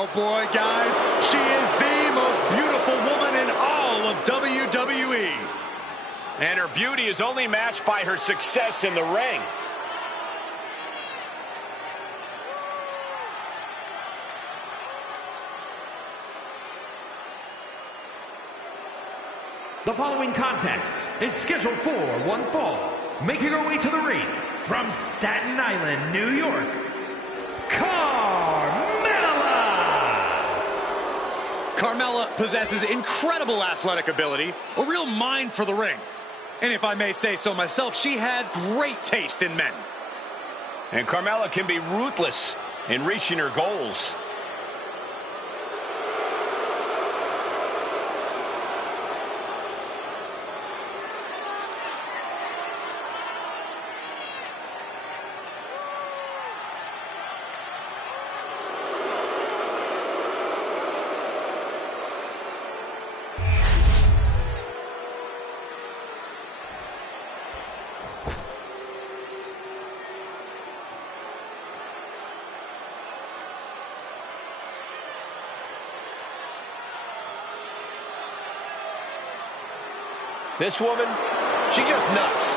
Oh boy, guys, she is the most beautiful woman in all of WWE. And her beauty is only matched by her success in the ring. The following contest is scheduled for one fall. Making her way to the ring from Staten Island, New York, Carmella possesses incredible athletic ability, a real mind for the ring. And if I may say so myself, she has great taste in men. And Carmella can be ruthless in reaching her goals. This woman, she's just nuts.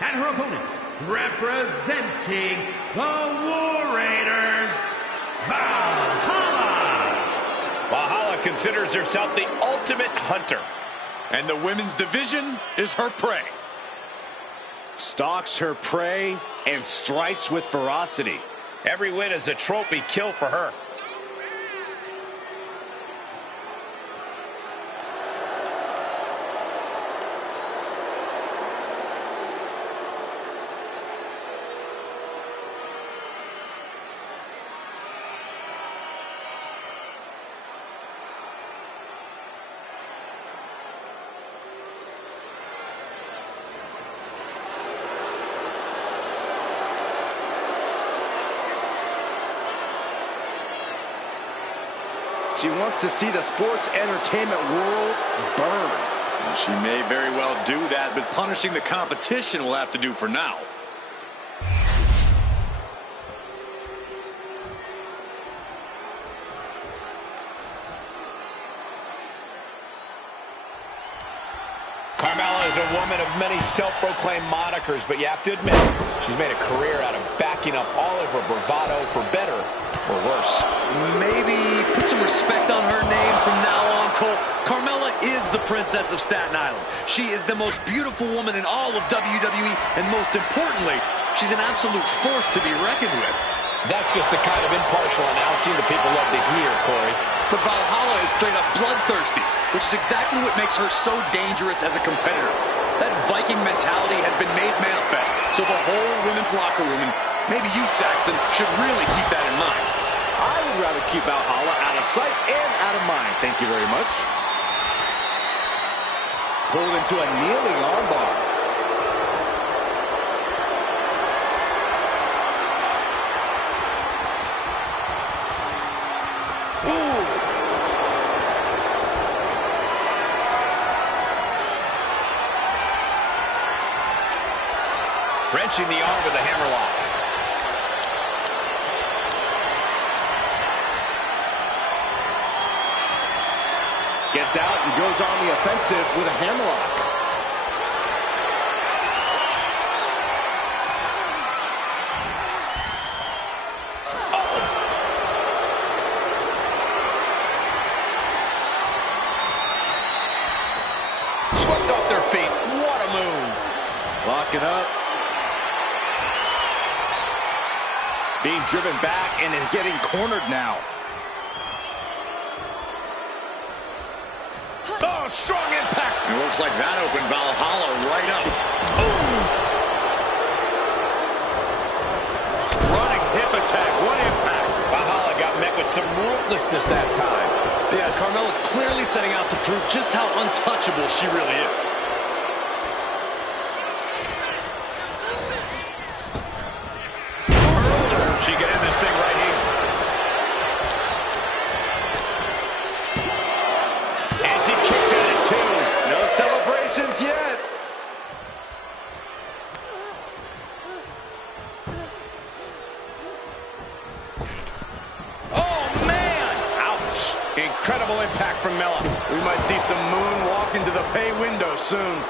And her opponent, representing the War Raiders, Valhalla. Valhalla considers herself the ultimate hunter. And the women's division is her prey. Stalks her prey and strikes with ferocity. Every win is a trophy kill for her. She wants to see the sports entertainment world burn. And she may very well do that, but punishing the competition will have to do for now. Carmella is a woman of many self-proclaimed monikers, but you have to admit, she's made a career out of backing up all of her bravado for better or worse. Maybe put some respect on her name from now on, Cole. Carmella is the princess of Staten Island. She is the most beautiful woman in all of WWE, and most importantly, she's an absolute force to be reckoned with. That's just the kind of impartial announcing that people love to hear, Corey. But Valhalla is straight up bloodthirsty, which is exactly what makes her so dangerous as a competitor. That Viking mentality has been made manifest, so the whole women's locker room, and maybe you, Saxton, should really keep that in mind. I would rather keep Valhalla out of sight and out of mind. Thank you very much. Pulled into a kneeling armbar. Wrenching the arm with a hammerlock. Gets out and goes on the offensive with a hammerlock. Swept off their feet. What a move. Locking up. Being driven back and is getting cornered now. Oh, strong impact. It looks like that opened Valhalla right up. Ooh. Running hip attack. What impact. Valhalla got met with some ruthlessness that time. Yes, Carmella's clearly setting out to prove just how untouchable she really is. She can end this thing right here. And she kicks at it too. No celebrations yet. Incredible impact from Mella. We might see some moonwalk into the pay window soon.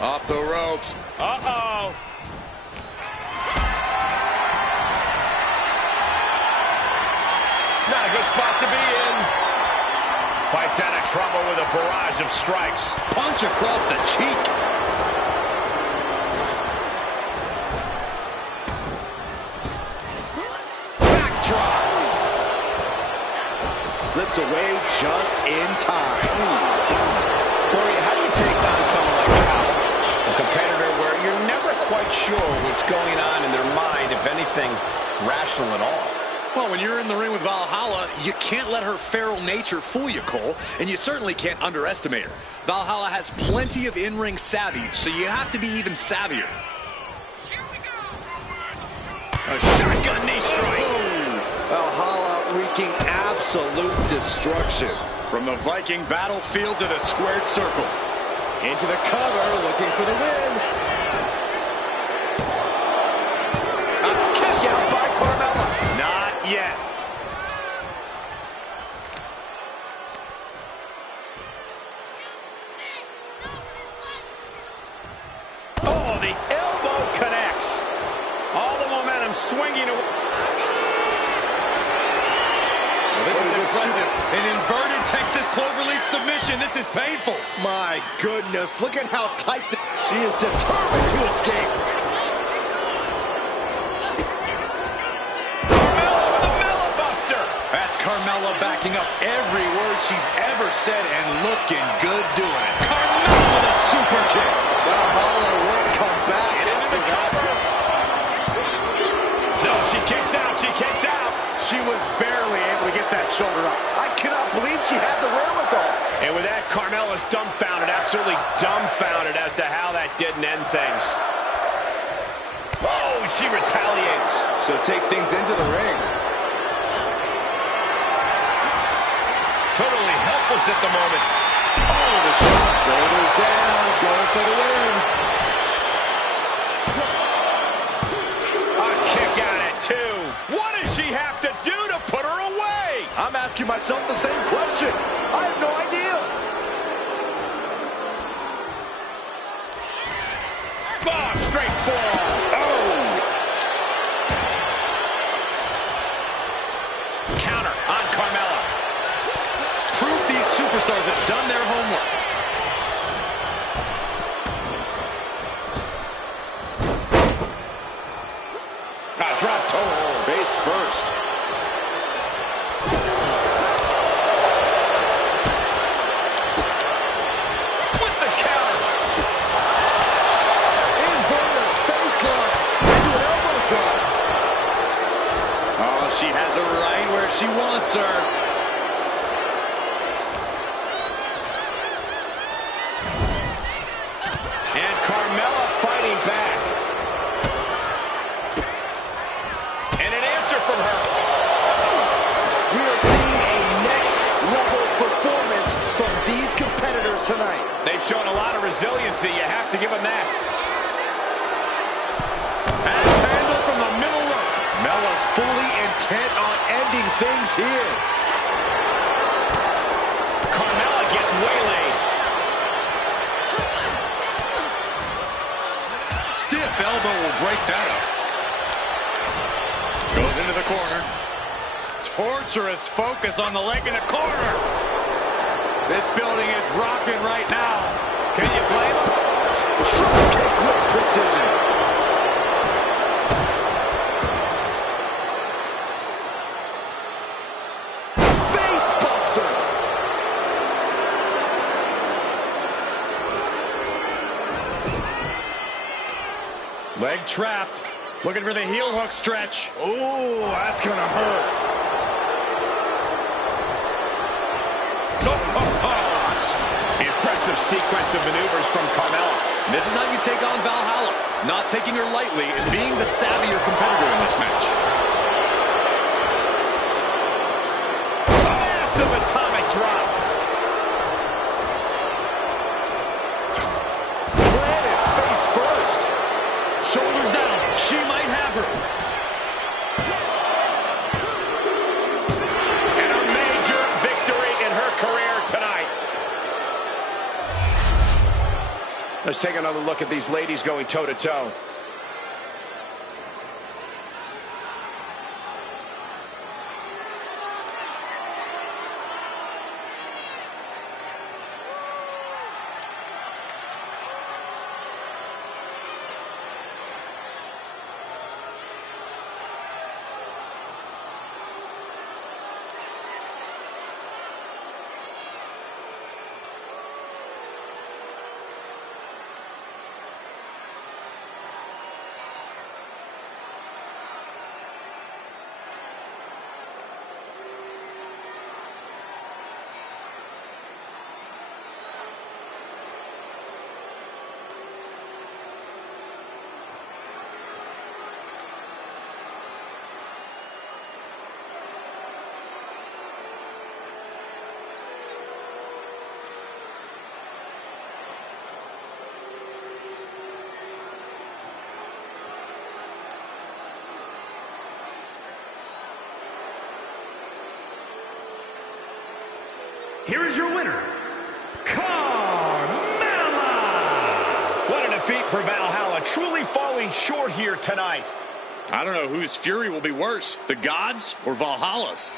Off the ropes. Uh-oh. Not a good spot to be in. Fights out of trouble with a barrage of strikes. Punch across the cheek. Backdrop. Slips away just in time. Corey, how do you take on someone like Cal? A competitor where you're never quite sure what's going on in their mind, if anything, rational at all. Well, when you're in the ring with Valhalla, you can't let her feral nature fool you, Cole, and you certainly can't underestimate her. Valhalla has plenty of in-ring savvy, so you have to be even savvier. A shotgun knee strike. Valhalla wreaking absolute destruction. From the Viking battlefield to the squared circle. Into the cover, looking for the win. A kick out by Carmella. Not yet. Oh, the elbow connects. All the momentum swinging away. This is impressive. An inverted Texas cloverleaf submission. This is painful. My goodness, look at how tight she is determined to escape. Carmella with a Mella Buster. That's Carmella backing up every word she's ever said and looking good doing it. Carmella with a super kick. Valhalla won't come back. Get into the cover. No, she kicks out. She kicks out. She was barely able to get that shoulder up. I cannot believe she had the wherewithal. And with that, Carmella's dumbfounded, absolutely dumbfounded as to how that didn't end things. Oh, she retaliates. She'll take things into the ring. Totally helpless at the moment. Oh, the shot. Shoulders down, going for the win. A kick out at 2. What does she have to do to put her away? I'm asking myself the same question. I have no idea. Oh, straight forearm. Oh! Counter on Carmella. Proof these superstars have done their homework. Drop toe hold. Face first. With the counter. Inverted face lock into an elbow drop. Oh, she has her right where she wants her. And Carmella fighting back. And an answer from her. We are seeing a next-level performance from these competitors tonight. They've shown a lot of resiliency. You have to give them that. Axe handle from the middle rope. Mella's fully intent on ending things here. Carmella gets waylaid. Stiff elbow will break that up. Goes into the corner. Torturous focus on the leg in the corner. This building is rocking right now. Can you blame him? Drop kick with precision. Face buster. Leg trapped. Looking for the heel hook stretch. Ooh, that's gonna hurt. Impressive sequence of maneuvers from Carmella. This is how you take on Valhalla. Not taking her lightly and being the savvier competitor in this match. Massive atomic drop. Planted face first. Shoulders down. She might have her. And a take another look at these ladies going toe-to-toe. Here is your winner, Carmella! What a defeat for Valhalla, truly falling short here tonight. I don't know whose fury will be worse, the gods or Valhalla's.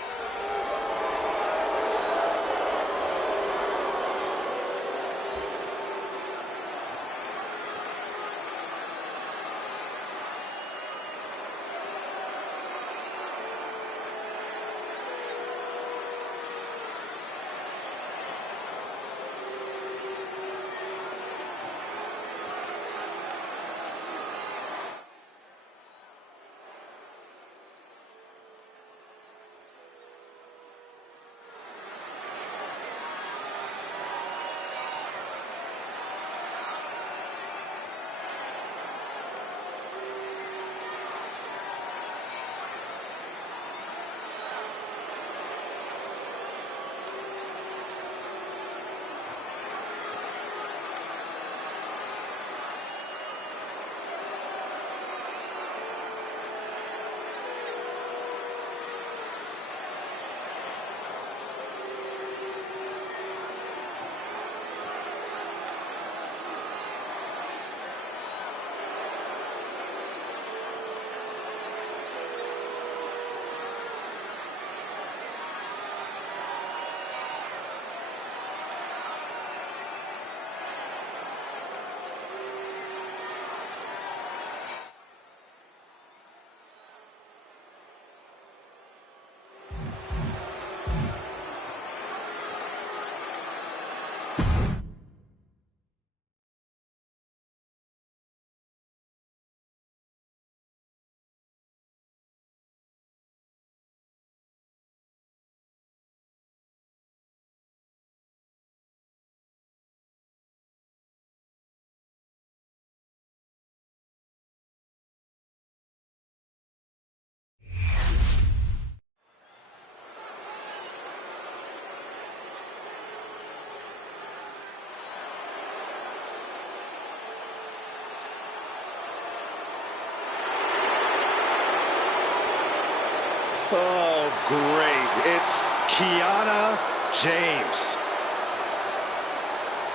Oh, great. It's Kiana James.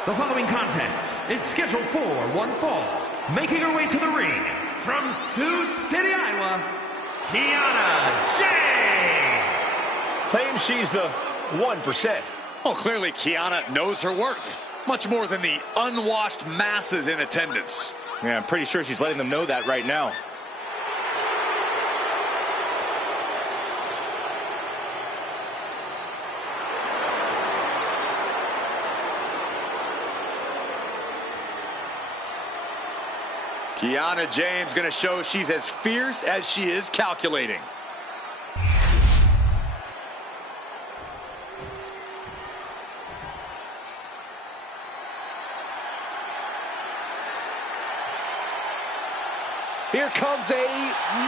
The following contest is scheduled for one fall. Making her way to the ring from Sioux City, Iowa, Kiana James. Claims she's the 1%. Oh, clearly Kiana knows her worth. Much more than the unwashed masses in attendance. Yeah, I'm pretty sure she's letting them know that right now. Kiana James going to show she's as fierce as she is calculating. Here comes a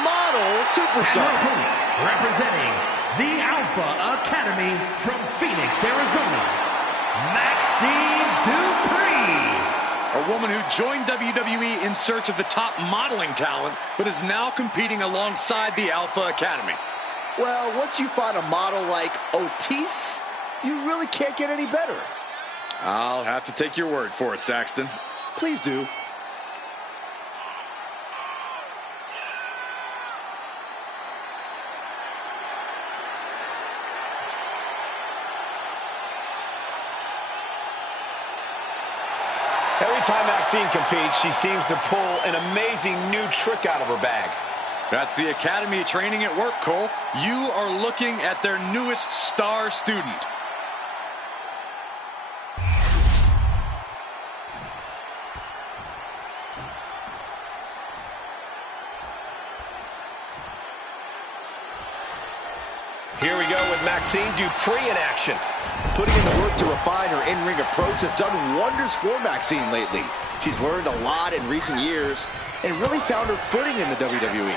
model superstar. Her opponent, representing the Alpha Academy from Phoenix, Arizona, Maxine Dupree. A woman who joined WWE in search of the top modeling talent, but is now competing alongside the Alpha Academy. Well, once you find a model like Otis, you really can't get any better. I'll have to take your word for it, Saxton. please do. Every time Maxine competes, she seems to pull an amazing new trick out of her bag. That's the Academy training at work, Cole. You are looking at their newest star student. Here we go with Maxine Dupri in action. Putting in the work to refine her in-ring approach has done wonders for Maxine lately. She's learned a lot in recent years and really found her footing in the WWE.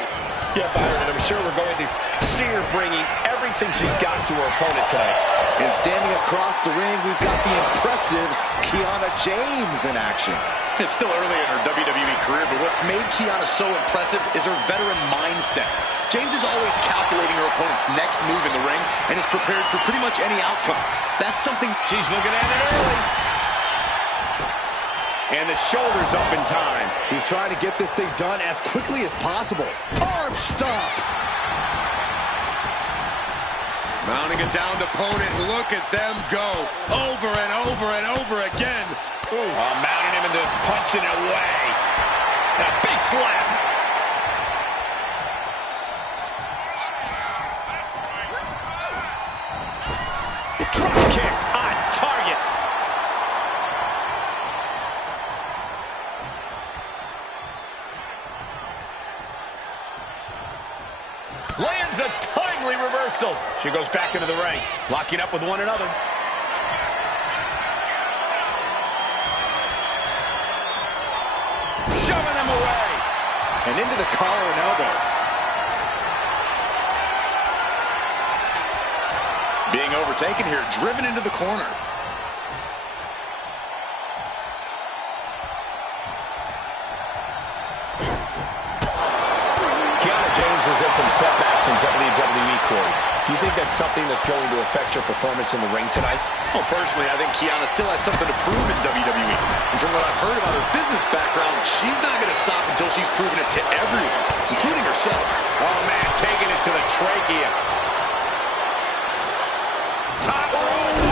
Yeah, Byron, and I'm sure we're going to see her bringing everything she's got to her opponent tonight. And standing across the ring, we've got the impressive Kiana James in action. It's still early in her WWE career, but what's made Kiana so impressive is her veteran mindset. James is always calculating her opponent's next move in the ring and is prepared for pretty much any outcome. That's something She's looking at it early. And the shoulder's up in time. She's trying to get this thing done as quickly as possible. Arm stomp. mounting a downed opponent. Look at them go over and over and over again. Mounting him and just punching it away. A big slap. Drop kick on target. Lands a timely reversal. She goes back into the ring, locking up with one another. Shoving them away. And into the collar and elbow. Being overtaken here, driven into the corner. Kiana James has had some setbacks in WWE, Corey. Do you think that's something that's going to affect her performance in the ring tonight? Well, personally, I think Kiana still has something to prove in WWE. And from what I've heard about her business background, she's not going to stop until she's proven it to everyone, including herself. Oh, man, taking it to the trachea. Top rope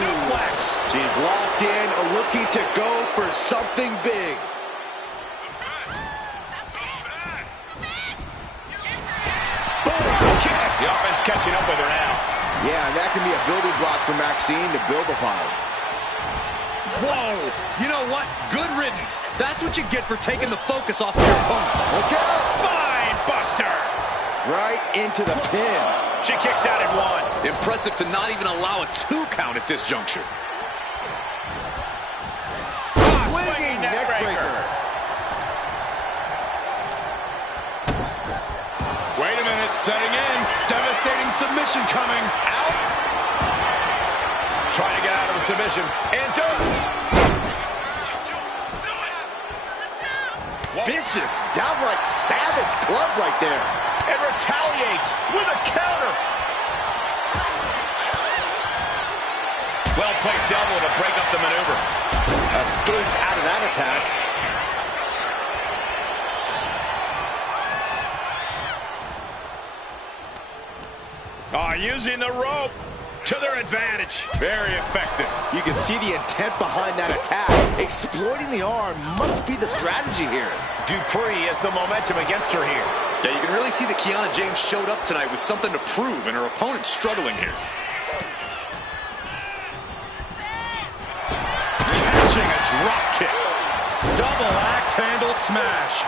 suplex. She's locked in, looking to go for something big. The offense catching up with her now. Yeah, and that can be a building block for Maxine to build upon. Whoa! You know what? Good riddance. That's what you get for taking the focus off of your opponent. Look out! Spine buster. Right into the pin. She kicks out at one. Impressive to not even allow a 2 count at this juncture. Swinging neckbreaker. Wait a minute, setting in. Devastating submission coming. Out. Trying to get out of the submission. And does. Vicious, downright savage club right there. And retaliates with a counter. Well-placed elbow to break up the maneuver. Escapes out of that attack. Using the rope to their advantage. Very effective. You can see the intent behind that attack. Exploiting the arm must be the strategy here. Dupri has the momentum against her here. Yeah, you can really see that Kiana James showed up tonight with something to prove, and her opponent's struggling here. Catching a drop kick. Double axe handle smash.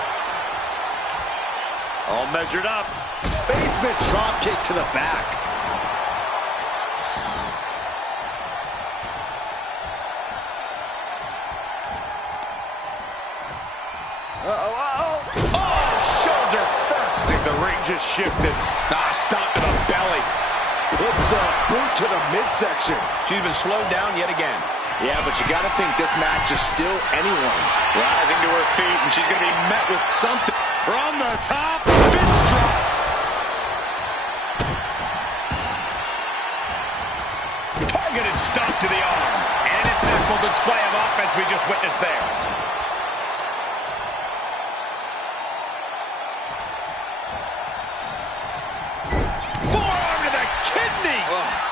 All measured up. Basement drop kick to the back. Shoulder first. The ring just shifted. Stomp to the belly. Puts the boot to the midsection. She's been slowed down yet again. Yeah, but you got to think this match is still anyone's. Rising to her feet, and she's going to be met with something. From the top, fist drop. Targeted stomp to the arm. An impactful display of offense we just witnessed there.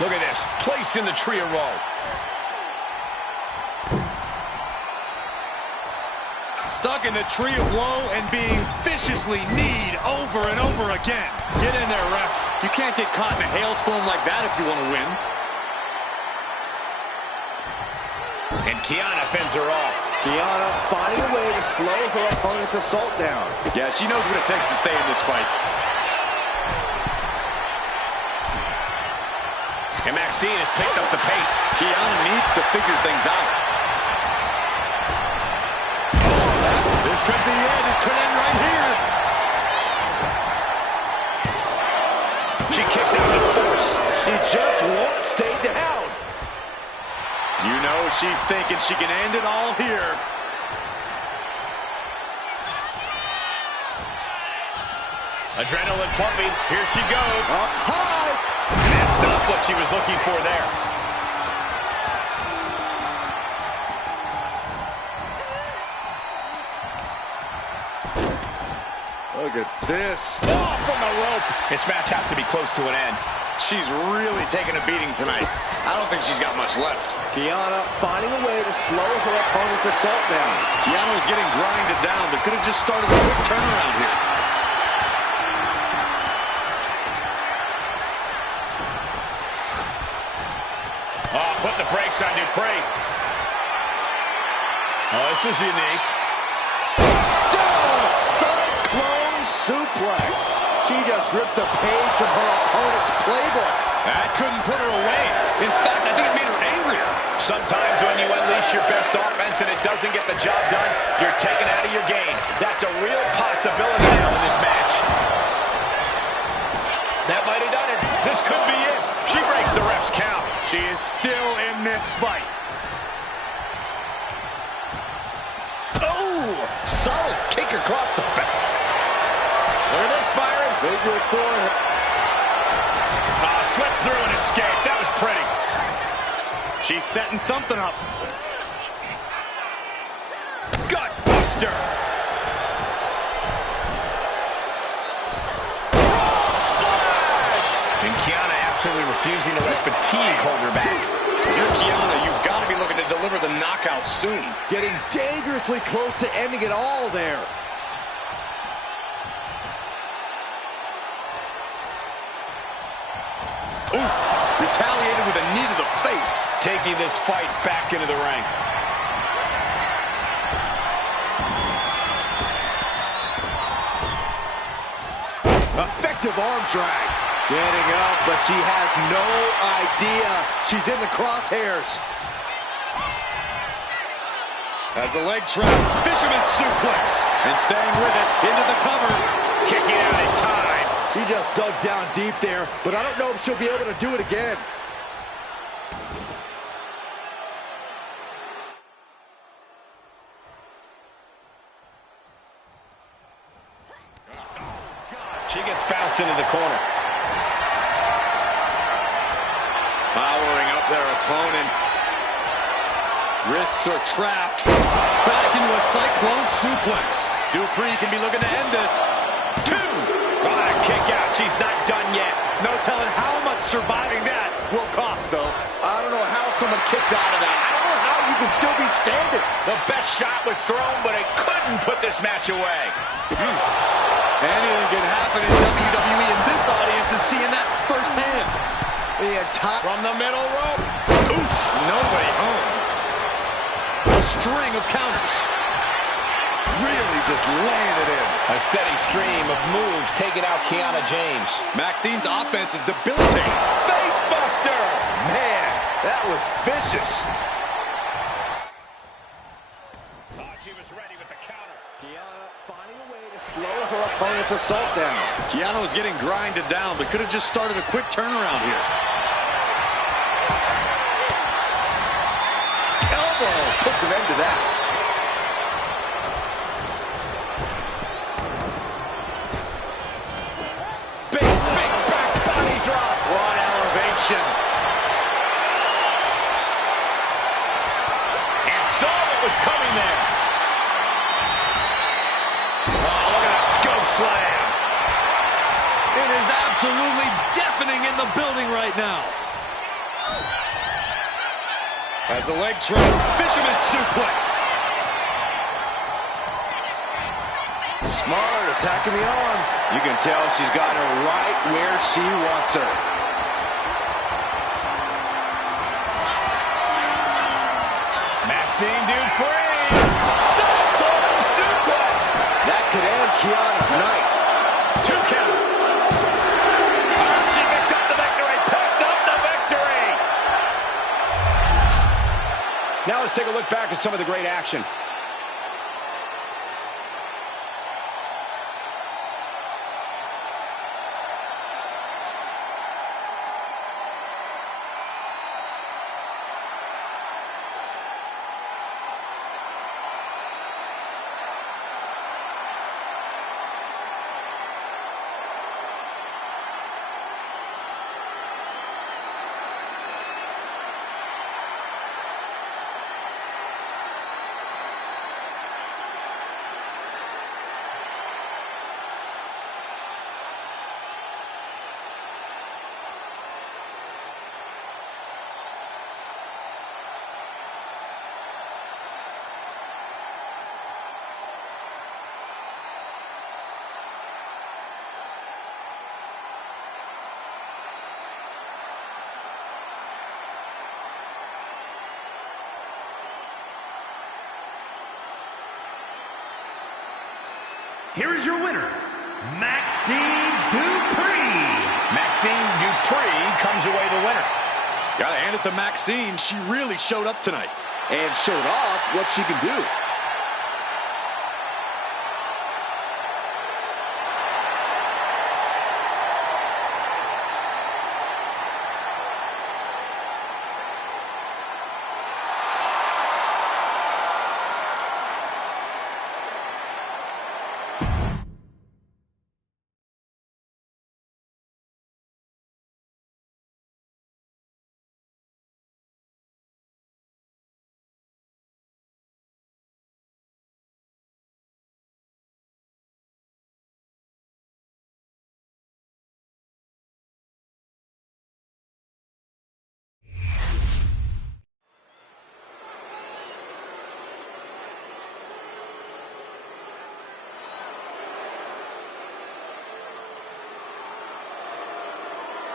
Look at this, placed in the tree of woe. Stuck in the tree of woe and being viciously kneed over and over again. Get in there, ref. You can't get caught in a hailstorm like that if you want to win. And Kiana fends her off. Kiana finding a way to slow her opponent's assault down. Yeah, she knows what it takes to stay in this fight. And Maxine has picked up the pace. Kiana needs to figure things out. This could be it. It could end right here. She kicks out with force. She just won't stay down. You know she's thinking she can end it all here. Adrenaline pumping. Here she goes. Up high. And that's not what she was looking for there. Look at this. Oh, from the rope. This match has to be close to an end. She's really taking a beating tonight. I don't think she's got much left. Kiana finding a way to slow her opponent's assault down. Kiana was getting grinded down, but could have just started a quick turnaround here. Oh, put the brakes on Dupree. Oh, this is unique. Sonic clone suplex. She just ripped a page from her opponent's playbook. That couldn't put her away. In fact, I think it made her angrier. Sometimes when you unleash your best offense and it doesn't get the job done, you're taken out of your game. That's a real possibility now in this match. That might have done it. This could be it. She breaks the ref's count. She is still in this fight. Oh, solid kick across the back. Look at this, Byron. Figure four. Swept through and escaped. That was pretty. She's setting something up. Gut buster. Splash! And Kiana absolutely refusing to let fatigue hold her back. If you're Kiana, you've got to be looking to deliver the knockout soon. Getting dangerously close to ending it all there. Oof. Retaliated with a knee to the face. Taking this fight back into the ring. Effective arm drag. Getting up, but she has no idea she's in the crosshairs. As the leg trap, fisherman suplex. And staying with it, into the cover. Kicking out in time. She just dug down deep there, but I don't know if she'll be able to do it again. She gets bounced into the corner. Powering up their opponent. Wrists are trapped. Back into a cyclone suplex. Dupree can be looking to end this. Two. What a kick out. She's not done yet. No telling how much surviving that will cost, though. I don't know how someone kicks out of that. I don't know how you can still be standing. The best shot was thrown, but it couldn't put this match away. Anything can happen in WWE, and this audience is seeing that firsthand. The top From the middle rope. Oof, nobody home. A string of counters. Really just laying it in. A steady stream of moves taking out Kiana James. Maxine's offense is debilitating. Face buster. man, that was vicious. Oh, she was ready with the counter. Kiana finding a way to slow her opponent's assault down. Kiana was getting grinded down, but could have just started a quick turnaround here. Elbow puts an end to that. Big back body drop. What elevation. And saw what was coming there. Oh, look at that scope slam. It is absolutely deafening in the building right now. As the leg drop, fisherman suplex. Smart, attacking the arm. You can tell she's got her right where she wants her. Maxine Dupree. Cyclone suplex. That could end Kiana's night. 2 count. She picked up the victory. Picked up the victory. Now let's take a look back at some of the great action. Here is your winner, Maxine Dupree. Maxine Dupree comes away the winner. Gotta hand it to Maxine. She really showed up tonight. And showed off what she can do.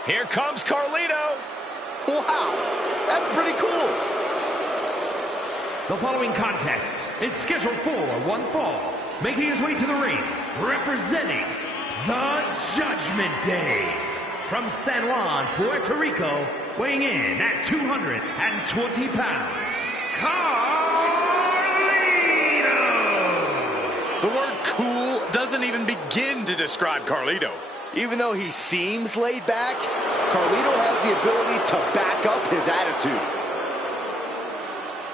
Here comes Carlito. Wow, that's pretty cool. The following contest is scheduled for one fall. Making his way to the ring, representing the Judgment Day. From San Juan, Puerto Rico, weighing in at 220 pounds, Carlito! The word cool doesn't even begin to describe Carlito. Even though he seems laid back, Carlito has the ability to back up his attitude.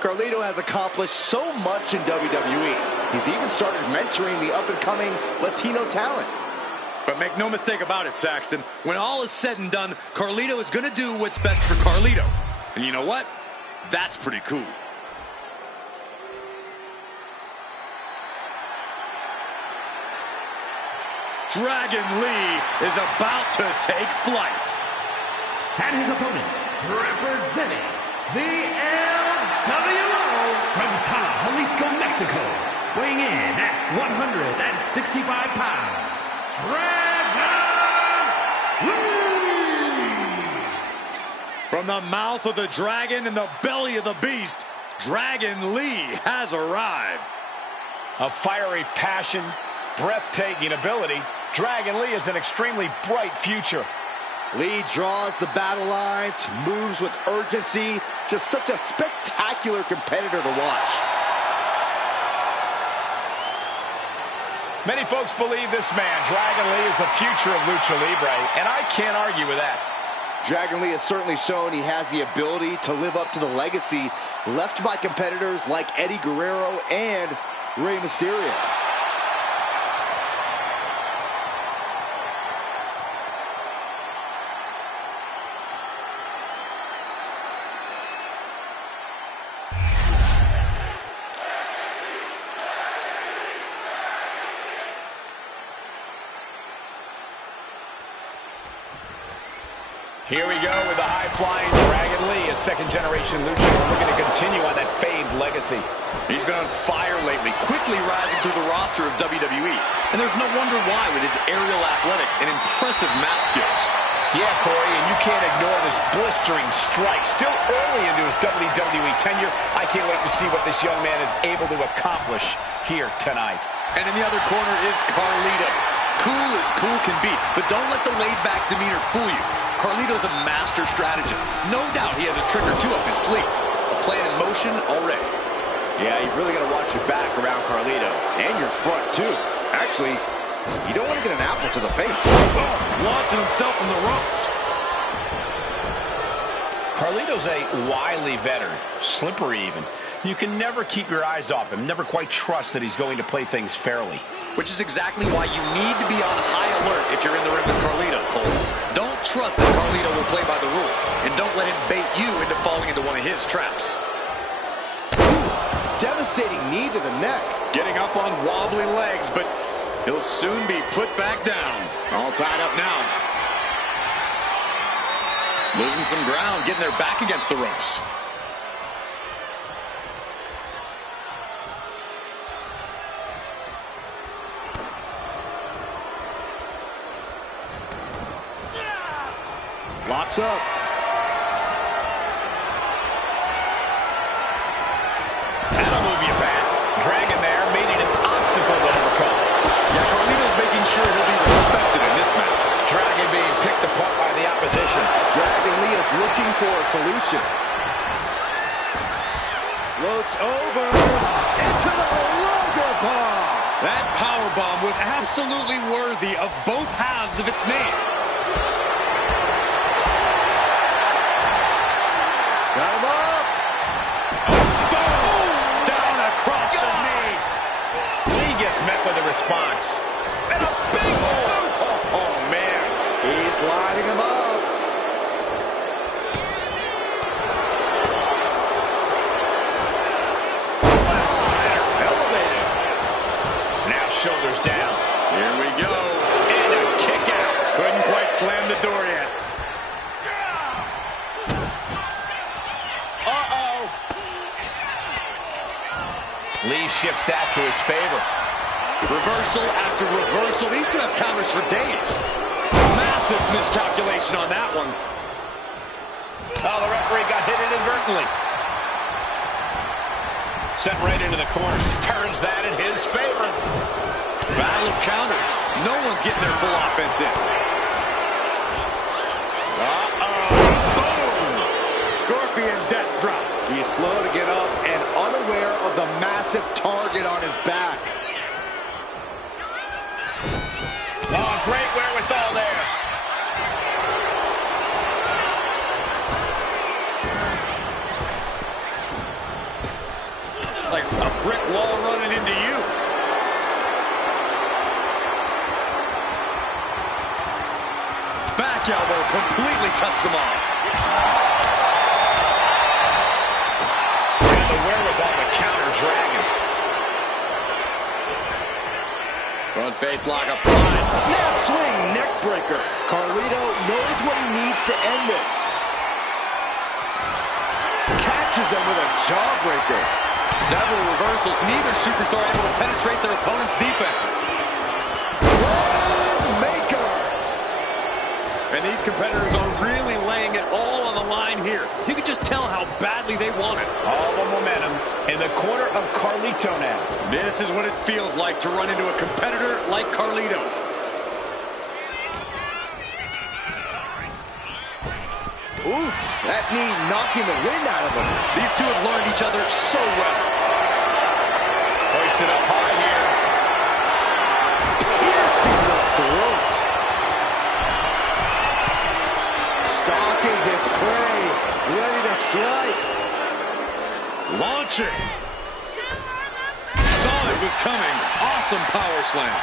Carlito has accomplished so much in WWE. He's even started mentoring the up-and-coming Latino talent. But make no mistake about it, Saxton. When all is said and done, Carlito is going to do what's best for Carlito. And you know what? That's pretty cool. Dragon Lee is about to take flight. And his opponent, representing the LWO from Taja, Jalisco, Mexico, weighing in at 165 pounds, Dragon Lee! From the mouth of the dragon and the belly of the beast, Dragon Lee has arrived. A fiery passion, breathtaking ability. Dragon Lee has an extremely bright future. Lee draws the battle lines, moves with urgency. Just such a spectacular competitor to watch. Many folks believe this man, Dragon Lee, is the future of Lucha Libre, and I can't argue with that. Dragon Lee has certainly shown he has the ability to live up to the legacy left by competitors like Eddie Guerrero and Rey Mysterio. Here we go with the high-flying Dragon Lee, a second-generation luchador looking to continue on that famed legacy. He's been on fire lately, quickly rising through the roster of WWE. And there's no wonder why with his aerial athletics and impressive mat skills. Yeah, Corey, and you can't ignore this blistering strike. Still early into his WWE tenure, I can't wait to see what this young man is able to accomplish here tonight. And in the other corner is Carlito. Cool as cool can be, but don't let the laid-back demeanor fool you. Carlito's a master strategist. No doubt he has a trick or two up his sleeve. A plan in motion already. Yeah, you've really got to watch your back around Carlito. And your front, too. Actually, you don't want to get an apple to the face. Oh, launching himself in the ropes. Carlito's a wily veteran, slippery even. You can never keep your eyes off him, never quite trust that he's going to play things fairly. Which is exactly why you need to be on high alert if you're in the ring with Carlito, Cole. Don't trust that Carlito will play by the rules, and don't let him bait you into falling into one of his traps. Devastating knee to the neck. Getting up on wobbly legs, but he'll soon be put back down. All tied up now. Losing some ground, getting their back against the ropes. Locks up. That'll move you back. Dragon there made it an obstacle to overcome. Yeah, Carlito's making sure he'll be respected in this match. Dragon being picked apart by the opposition. Dragon Lee is looking for a solution. Floats over into the Luger Bomb. That powerbomb was absolutely worthy of both halves of its name. Got him up. Boom! Down across the knee. Lee gets met with a response. And a big boot. Oh, man. He's lining him up. Elevated. Now shoulders down. Here we go. And a kick out. Couldn't quite slam the door yet. Lee shifts that to his favor. Reversal after reversal. These two have counters for days. Massive miscalculation on that one. Oh, the referee got hit inadvertently. Sent right into the corner. Turns that in his favor. Battle of counters. No one's getting their full offense in. Boom! Scorpion death drop. He's slow to get up and unaware of the massive target on his back. Oh, great wherewithal there. Like a brick wall running into you. Back elbow completely cuts them off. And the wherewithal to counter Dragon. Front face lock applied. Snap swing, neck breaker. Carlito knows what he needs to end this. Catches them with a jawbreaker. Several reversals. Neither superstar able to penetrate their opponent's defenses. Maker. And these competitors are really laying it all on the line here. You can just tell how badly they want it. All the momentum in the corner of Carlito now. This is what it feels like to run into a competitor like Carlito. Ooh, that knee knocking the wind out of him. These two have learned each other so well. Hoisted up high here. Piercing the throat. Stalking his prey. Ready to strike. Launching. Saw it was coming. Awesome power slam.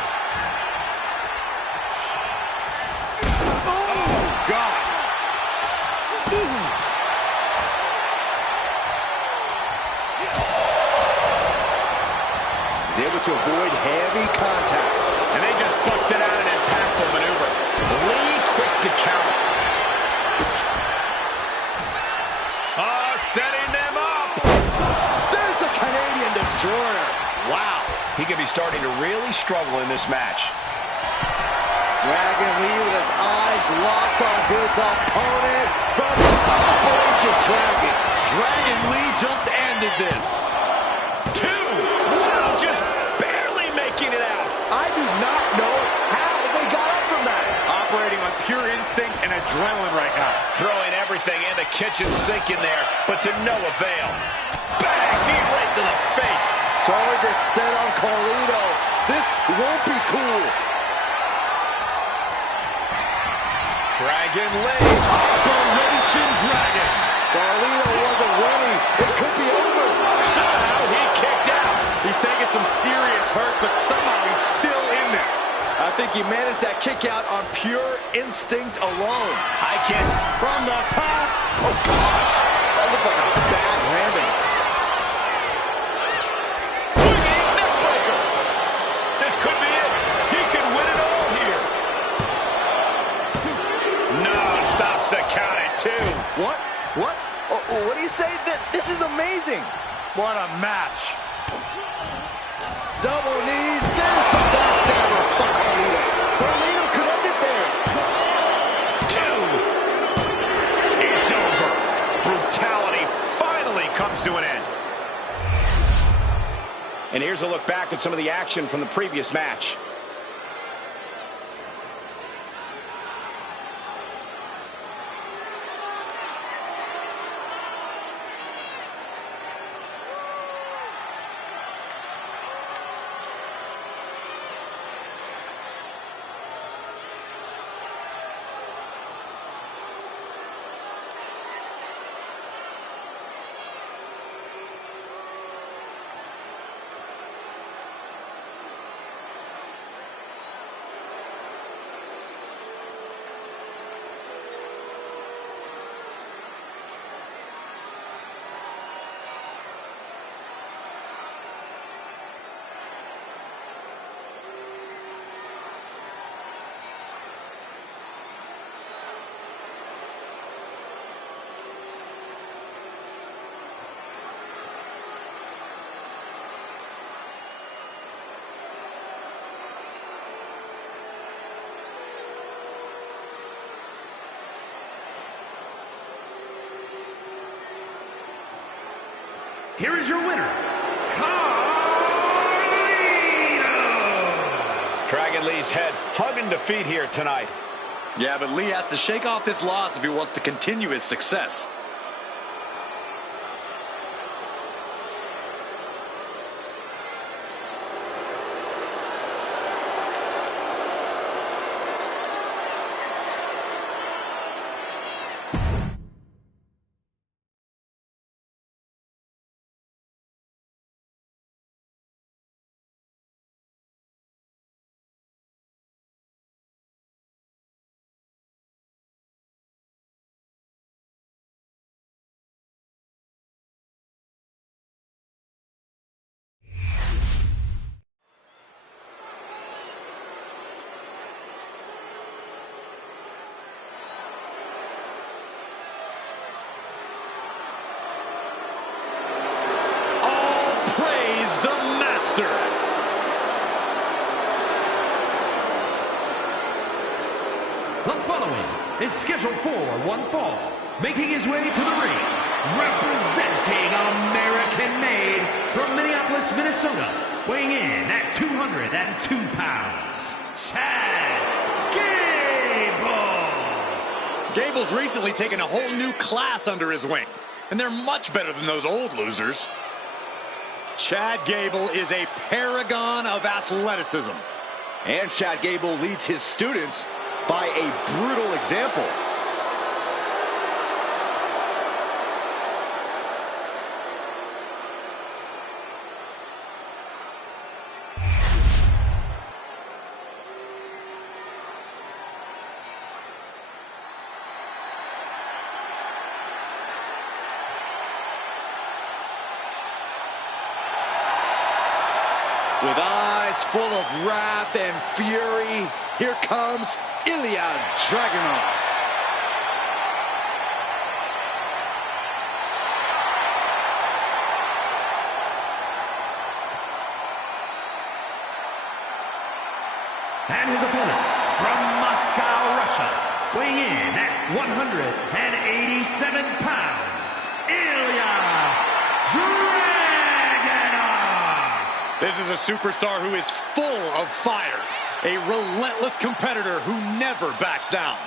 Oh, God. He's able to avoid heavy contact. And they just busted out an impactful maneuver. Lee quick to counter. he's starting to really struggle in this match. Dragon Lee with his eyes locked on his opponent from the top. Operation Dragon. Dragon Lee just ended this. 2. Wow, just barely making it out. I do not know how they got up from that. Operating on pure instinct and adrenaline right now. Throwing everything in the kitchen sink in there, but to no avail. Bang! Knee right to the face. Target set on Carlito. This won't be cool. Dragon Lee. Operation Dragon. Carlito wasn't ready. It could be over. Somehow he kicked out. He's taking some serious hurt, but somehow he's still in this. I think he managed that kick out on pure instinct alone. I can't. From the top. Oh, gosh. That looked like a bad landing. Swinging neckbreaker. This could be it. He could win it all here. No, stops the count at 2. What? What? What do you say? This is amazing. What a match. Double knees. There's the backstabber for Carlito. Carlito could end it there. 2. It's over. Brutality finally comes to an end. And here's a look back at some of the action from the previous match. Here is your winner, Carlito! Dragon Lee's head hugging defeat here tonight. Yeah, but Lee has to shake off this loss if he wants to continue his success. The following is scheduled for one fall, making his way to the ring, representing American-made from Minneapolis, Minnesota, weighing in at 202 pounds, Chad Gable. Gable's recently taken a whole new class under his wing, and they're much better than those old losers. Chad Gable is a paragon of athleticism. And Chad Gable leads his students by a brutal example. With eyes full of wrath and fury, here comes Ilya Dragunov. And his opponent from Moscow, Russia, weighing in at 187 pounds, Ilya Dragunov. This is a superstar who is full of fire. A relentless competitor who never backs down.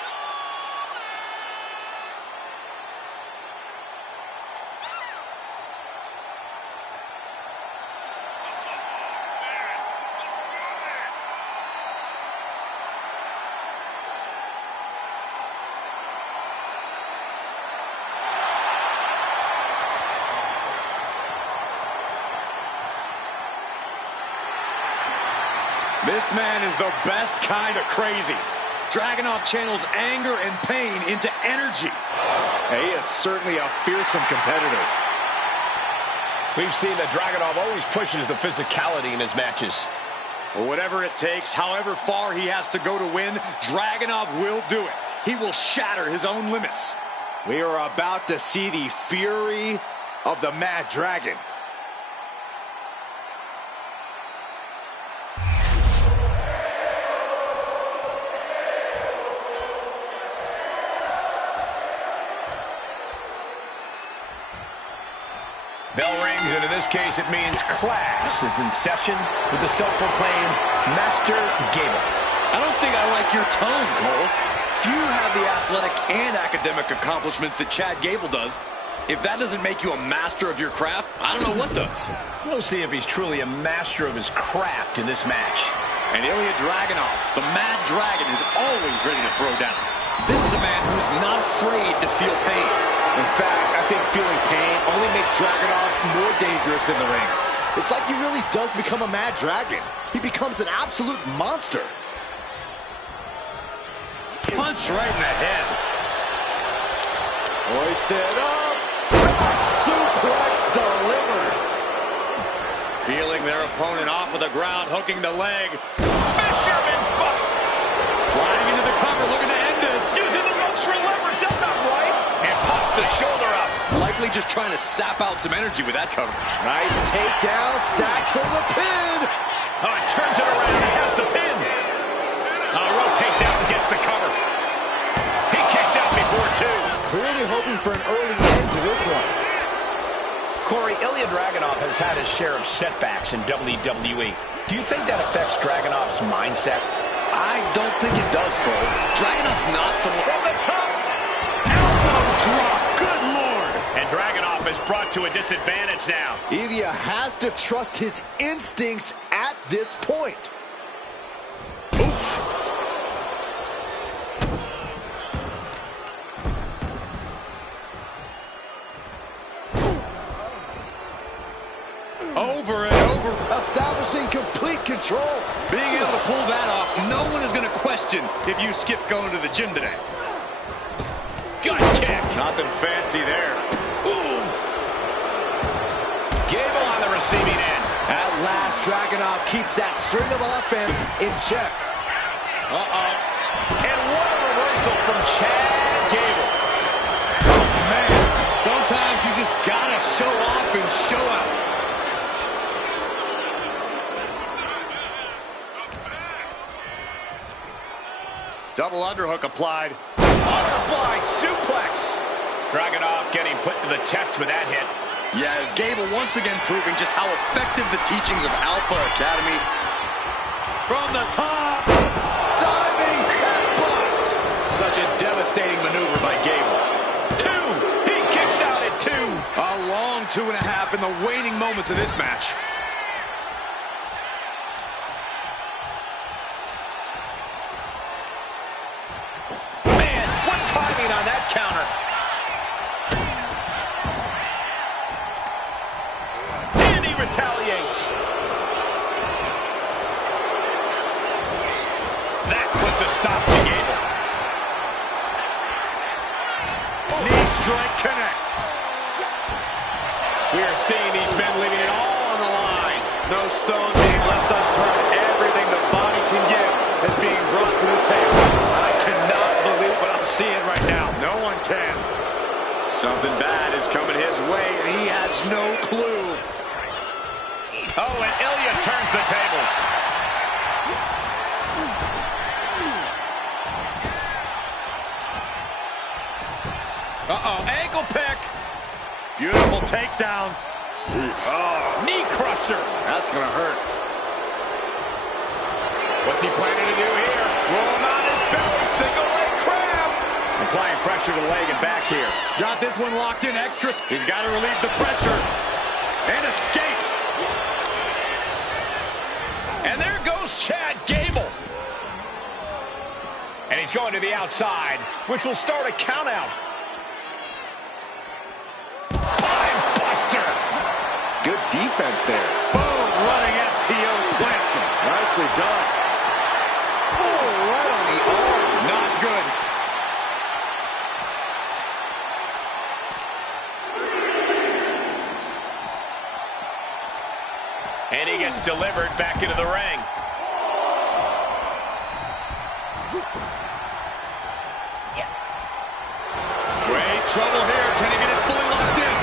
This man is the best kind of crazy. Dragunov channels anger and pain into energy. He is certainly a fearsome competitor. We've seen that Dragunov always pushes the physicality in his matches. Well, whatever it takes, however far he has to go to win, Dragunov will do it. He will shatter his own limits. We are about to see the fury of the Mad Dragon. Bell rings, and in this case, it means class is in session with the self-proclaimed Master Gable. I don't think I like your tone, Cole. Few have the athletic and academic accomplishments that Chad Gable does. If that doesn't make you a master of your craft, I don't know what does. We'll see if he's truly a master of his craft in this match. And Ilya Dragunov, the Mad Dragon, is always ready to throw down. This is a man who's not afraid to feel pain. In fact, I think feeling pain only makes Dragunov more dangerous in the ring. It's like he really does become a Mad Dragon. He becomes an absolute monster. Punch right in the head. Hoisted up. Back suplex delivered. Peeling their opponent off of the ground, hooking the leg. Fisherman's butt. Sliding into the cover, looking to end this. Using the ropes for leverage. That's not right. And pops the shoulder up. Likely just trying to sap out some energy with that cover. Nice takedown, stack for the pin. Oh, it turns it around and has the pin. Rotates out and gets the cover. He kicks out before two. Clearly hoping for an early end to this one. Corey, Ilya Dragunov has had his share of setbacks in WWE. Do you think that affects Dragunov's mindset? I don't think it does, Cole. Dragunov's not someone... From the top. Elbow drop. Good Lord. And Dragunov is brought to a disadvantage now. Ilya has to trust his instincts at this point. Oof. Over and over. Establishing complete control. Being able to pull that off, no one is going to question if you skip going to the gym today. Gut kick. Nothing fancy there. Boom. Gable on the receiving end. At last, Dragunov keeps that string of offense in check. Uh-oh. And what a reversal from Chad Gable. Oh, man. Sometimes you just got to show off and show out. Double underhook applied. Butterfly suplex. Dragunov getting put to the test with that hit. Yeah, as Gable once again proving just how effective the teachings of Alpha Academy. From the top. Diving headbutt. Such a devastating maneuver by Gable. Two. He kicks out at two. A long 2.5 in the waning moments of this match. Man, what timing on that counter. And he retaliates. That puts a stop to Gable. Knee strike connects. We are seeing these men leaving it all on the line. No stone being left unturned. Everything the body can give is being brought to the table. I cannot believe what I'm seeing right now. No one can. Something bad is coming his way, and he has no clue. Oh, and Ilya turns the tables. Uh-oh, ankle pick. Beautiful takedown. Oh, knee crusher. That's going to hurt. What's he planning to do here? Roll him on his belly, single leg crab. Applying pressure to the leg and back here. Got this one locked in extra. He's got to relieve the pressure. And escapes. And there goes Chad Gable. And he's going to the outside, which will start a count out. Buster. Good defense there. Boom, running STO plants him. Nicely done. Oh, right on the arm. Not good. And he gets delivered back into the ring. Great trouble here. Can he get it fully locked in?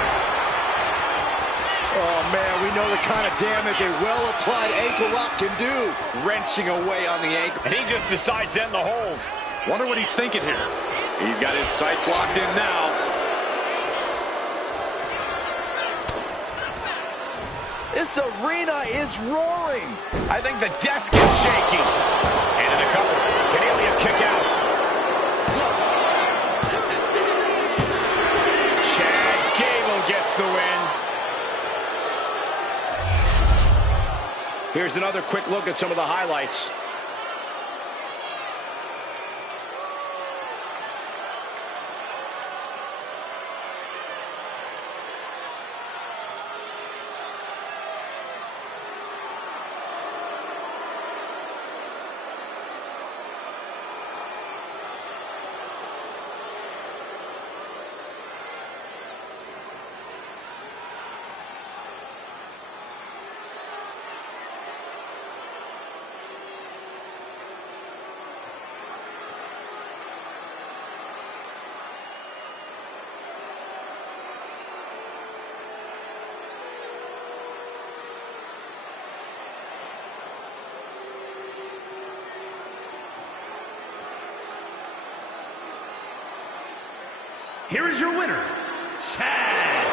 Oh, man, we know the kind of damage a well-applied ankle lock can do. Wrenching away on the ankle. And he just decides to end the hold. Wonder what he's thinking here. He's got his sights locked in now. This arena is roaring. I think the desk is shaking. And in a couple. Can Alien kick out? Chad Gable gets the win. Here's another quick look at some of the highlights. Here is your winner, Chad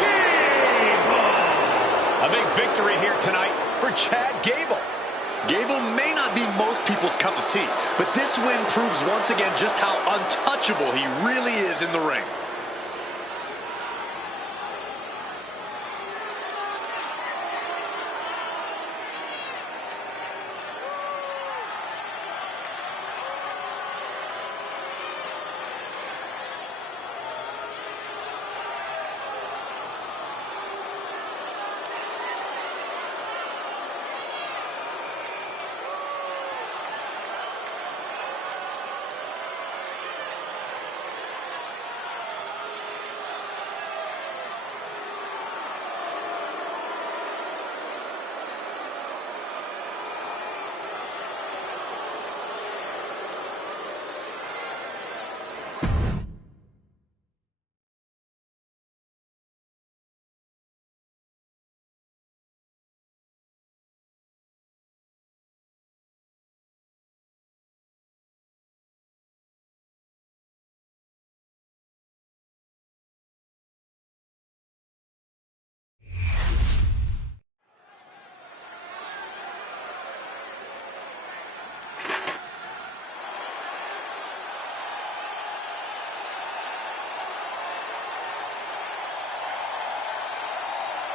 Gable. A big victory here tonight for Chad Gable. Gable may not be most people's cup of tea, but this win proves once again just how untouchable he really is in the ring.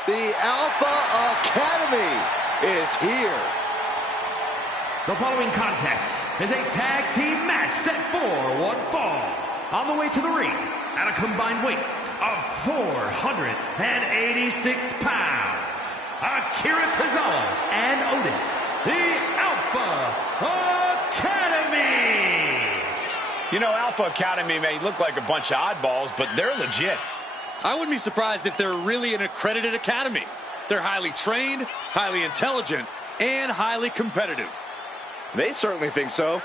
The Alpha Academy is here. The following contest is a tag team match set for one fall. On the way to the ring at a combined weight of 486 pounds, Akira Tozawa and Otis, the Alpha Academy. You know, Alpha Academy may look like a bunch of oddballs, but they're legit. I wouldn't be surprised if they're really an accredited academy. They're highly trained, highly intelligent, and highly competitive. They certainly think so.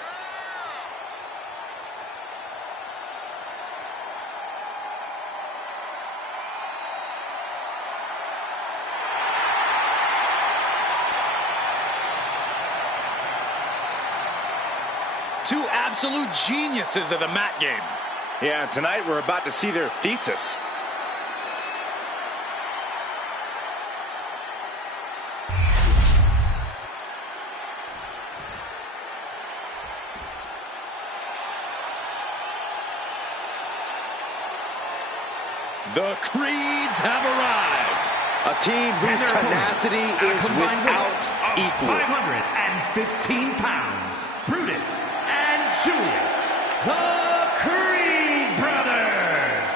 absolute geniuses of the mat game. Yeah, tonight we're about to see their thesis. The Creeds have arrived. A team whose tenacity is without equal. 515 pounds, Brutus and Julius, the Creed brothers.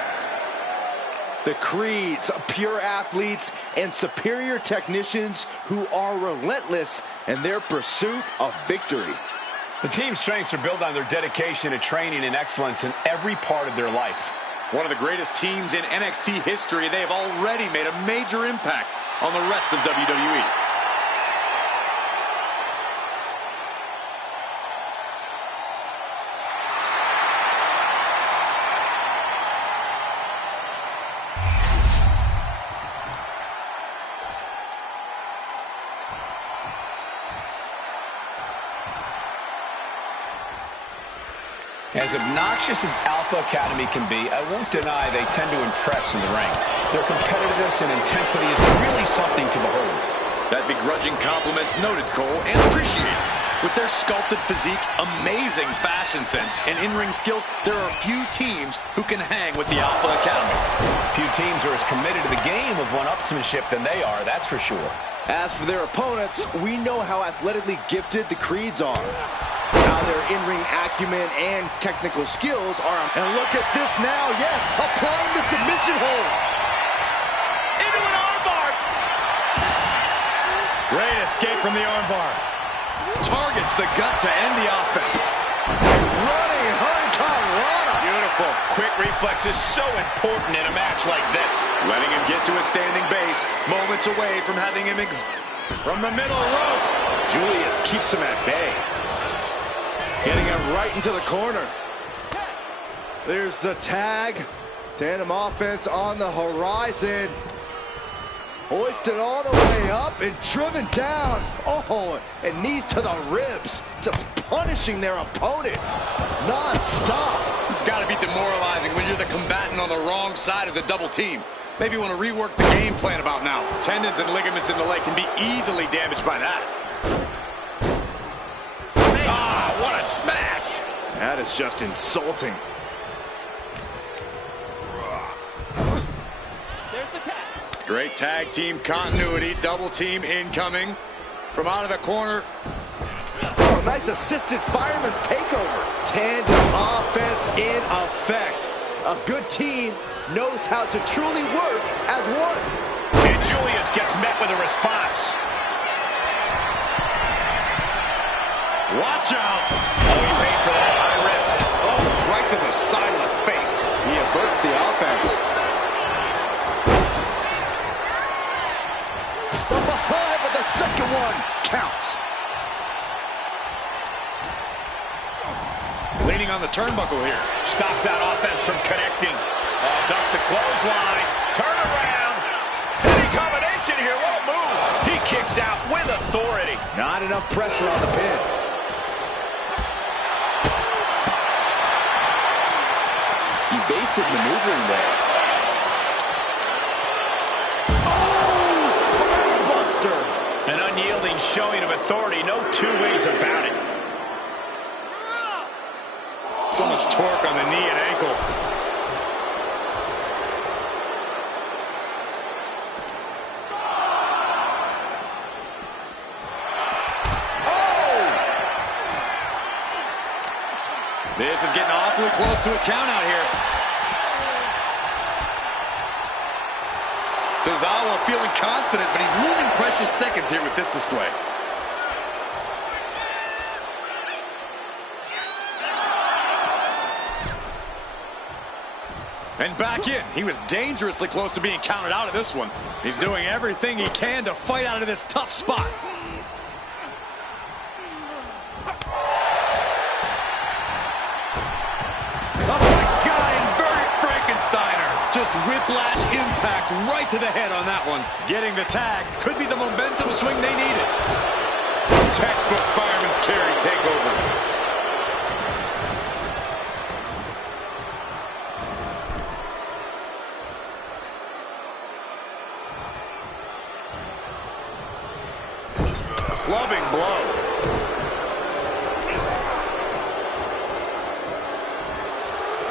The Creeds, pure athletes and superior technicians who are relentless in their pursuit of victory. The team's strengths are built on their dedication to training and excellence in every part of their life. One of the greatest teams in NXT history, they have already made a major impact on the rest of WWE. As obnoxious as Alpha Academy can be, I won't deny they tend to impress in the ring. Their competitiveness and intensity is really something to behold. That begrudging compliment's noted, Cole, and appreciated. With their sculpted physiques, amazing fashion sense, and in-ring skills, there are few teams who can hang with the Alpha Academy. Few teams are as committed to the game of one-upsmanship than they are, that's for sure. As for their opponents, we know how athletically gifted the Creeds are. How their in-ring acumen and technical skills are. And look at this now, yes, applying the submission hold. Into an armbar. Great escape from the armbar. Targets the gut to end the offense. Running Hurricanrana. Beautiful. Quick reflexes so important in a match like this. Letting him get to a standing base, moments away from having him from the middle rope. Julius keeps him at bay. Getting him right into the corner. There's the tag. Tandem offense on the horizon. Hoisted all the way up and driven down. Oh, and knees to the ribs. Just punishing their opponent non-stop. It's got to be demoralizing when you're the combatant on the wrong side of the double team. Maybe you want to rework the game plan about now. Tendons and ligaments in the leg can be easily damaged by that. Ah, what a smash! That is just insulting. Great tag team continuity, double team incoming from out of the corner. Oh, nice assisted fireman's takeover. Tandem offense in effect. A good team knows how to truly work as one. And Julius gets met with a response. Watch out! Oh, he paid for that high risk. Oh, right to the side of the face. He averts the offense. From behind, but the second one counts. Leaning on the turnbuckle here. Stops that offense from connecting. Duck to clothesline. Turn around. Any combination here. What a move. He kicks out with authority. Not enough pressure on the pin. Evasive maneuvering there. An unyielding showing of authority, no two ways about it. So much torque on the knee and ankle. Oh! This is getting awfully close to a count out here. Tozawa feeling confident, but he's losing precious seconds here with this display. And back in. He was dangerously close to being counted out of this one. He's doing everything he can to fight out of this tough spot. Just whiplash impact right to the head on that one. Getting the tag could be the momentum swing they needed. Textbook fireman's carry takeover. clubbing blow.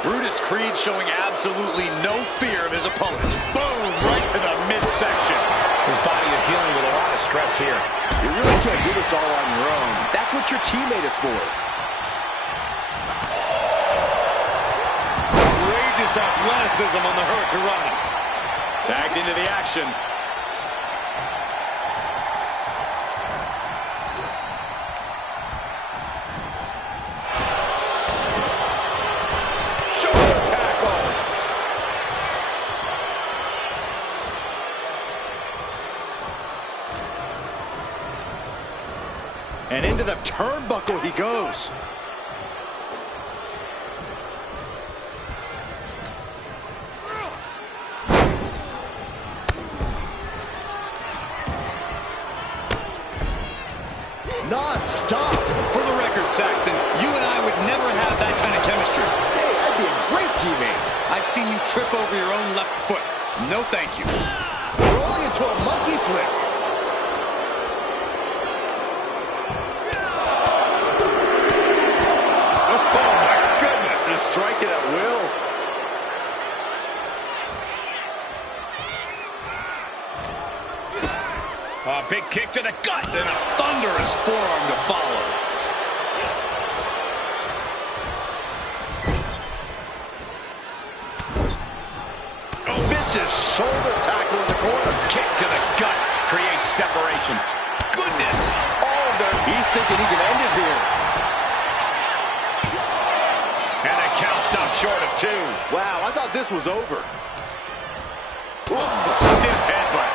Brutus Creed showing absolutely no fear of his opponent. Boom, right to the midsection. His body is dealing with a lot of stress here. You really can't do this all on your own. That's what your teammate is for. Outrageous athleticism on the Hurricanrana. Tagged into the action. And into the turnbuckle he goes. Non-stop. For the record, Saxton, you and I would never have that kind of chemistry. Hey, I'd be a great teammate. I've seen you trip over your own left foot. No thank you. Rolling into a monkey flip. Striking at will. A big kick to the gut. And a thunderous forearm to follow. Oh, vicious shoulder tackle in the corner. Kick to the gut. Creates separation. Goodness. Oh, he's thinking he can end it here. And the count stopped short of 2. Wow, I thought this was over. Stiff headbutt.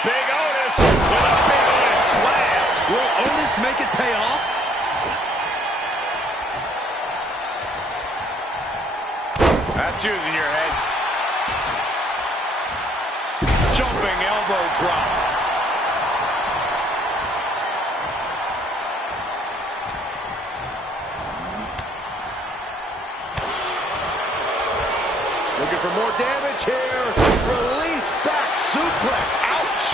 Big Otis with a big Otis slam. Will Otis make it pay off? That's using your head. Jumping elbow drop. Looking for more damage here. Release back suplex. Ouch.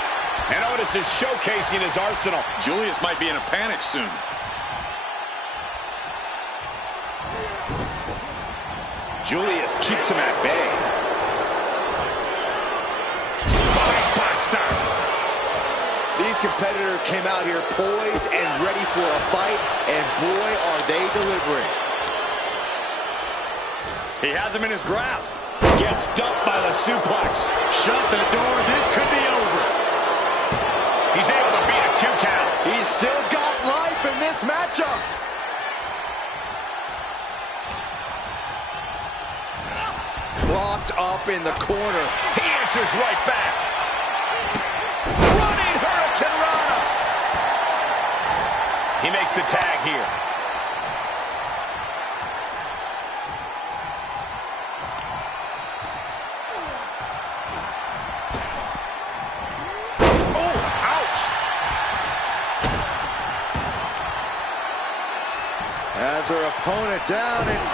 And Otis is showcasing his arsenal. Julius might be in a panic soon. Julius keeps him at bay. Spine buster. These competitors came out here poised and ready for a fight, and boy, are they delivering. He has him in his grasp. Gets dumped by the suplex. Shut the door. This could be over. He's able to beat a 2 count. He's still got life in this matchup. Locked up in the corner. He answers right back. Running Hurricanrana. He makes the tag here. Has her opponent down and,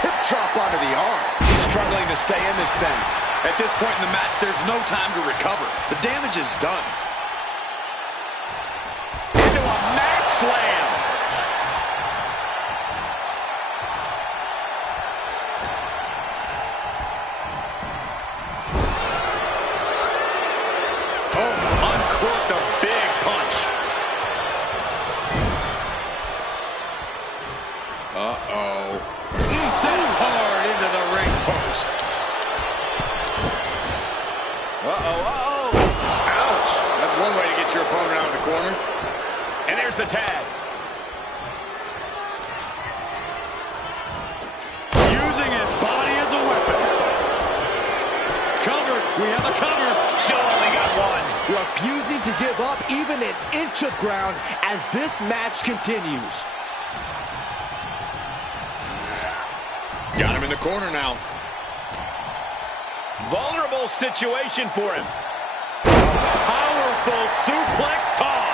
hip drop onto the arm. He's struggling to stay in this thing. At this point in the match, there's no time to recover. The damage is done. Into a mat slam. Oh, uncorked a big punch. Uh-oh. Sent hard into the ring post. Uh-oh. Ouch. That's one way to get your opponent out of the corner. And there's the tag. Using his body as a weapon. Cover. We have a cover. Still only got 1. Refusing to give up even an inch of ground as this match continues. Got him in the corner now. Vulnerable situation for him. Powerful suplex toss.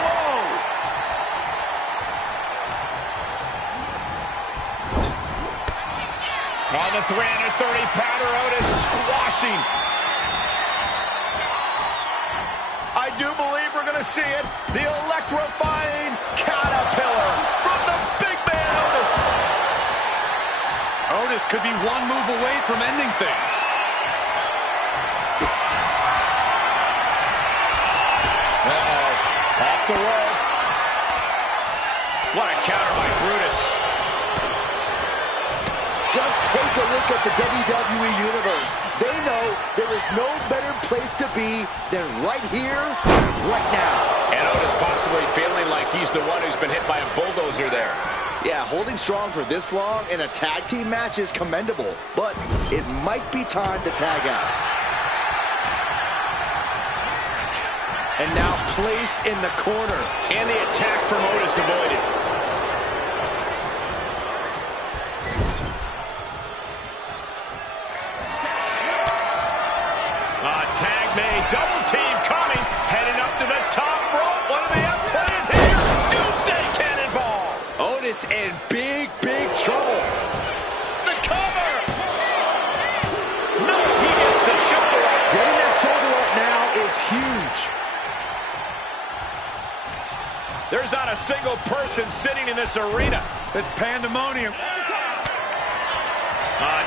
On the 330-pounder, Otis machine. I do believe we're going to see it. The electrifying caterpillar from the big man Otis. Otis could be one move away from ending things. Uh-oh. Off the rope. What a counter by Brutus. Just take a look at the WWE Universe. They know there is no better place to be than right here, right now. And Otis possibly feeling like he's the one who's been hit by a bulldozer there. Yeah, holding strong for this long in a tag team match is commendable, but it might be time to tag out. And now placed in the corner. And the attack from Otis avoided. Tag made, double team coming, heading up to the top rope. What do they have planned here? Doomsday Cannonball. Otis in big, big trouble. The cover. No, he gets the shoulder up. Getting that shoulder up now is huge. There's not a single person sitting in this arena. It's pandemonium.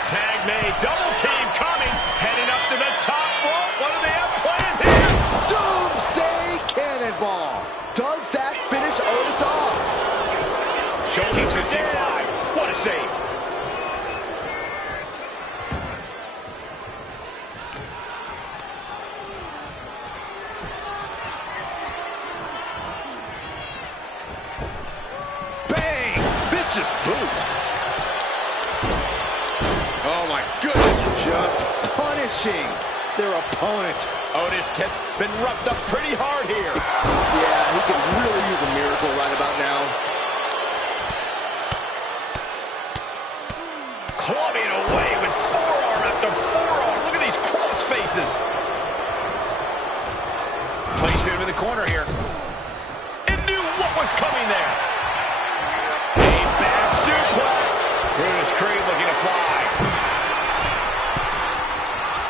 Tag made, double team coming, heading up to the top rope. What do they have planned here? Doomsday Cannonball. Does that finish Otis off? Show keeps his team alive. What a save. Bang! Vicious boot. Oh my goodness. Just punishing their opponent. Otis gets been roughed up pretty hard here. Yeah, he could really use a miracle right about now. Clubbing away with forearm after forearm. Look at these cross faces. Placed him in the corner here. And knew what was coming there. A back suplex. Brutus Creed looking to fly.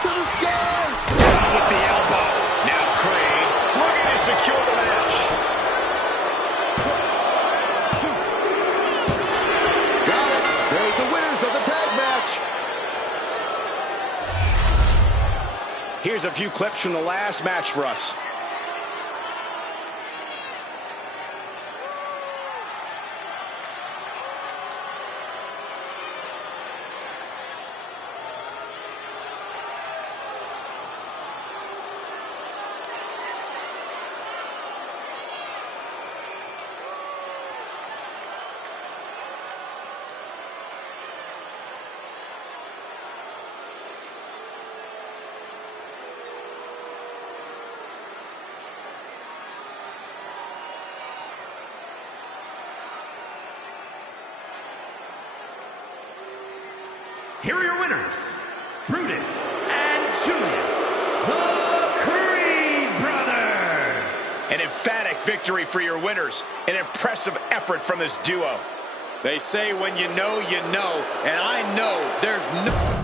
To the sky. Down with the elbow. Now Creed looking to secure the match. Got it. There's the winners of the tag match. Here's a few clips from the last match for us. Here are your winners, Brutus and Julius, the Creed Brothers. An emphatic victory for your winners. An impressive effort from this duo. They say when you know, and I know there's no...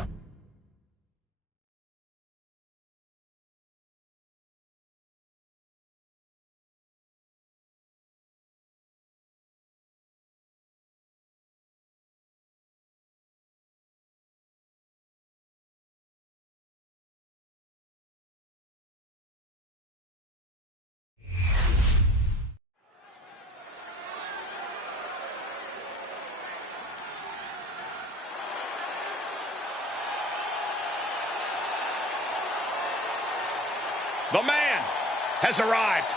The man has arrived.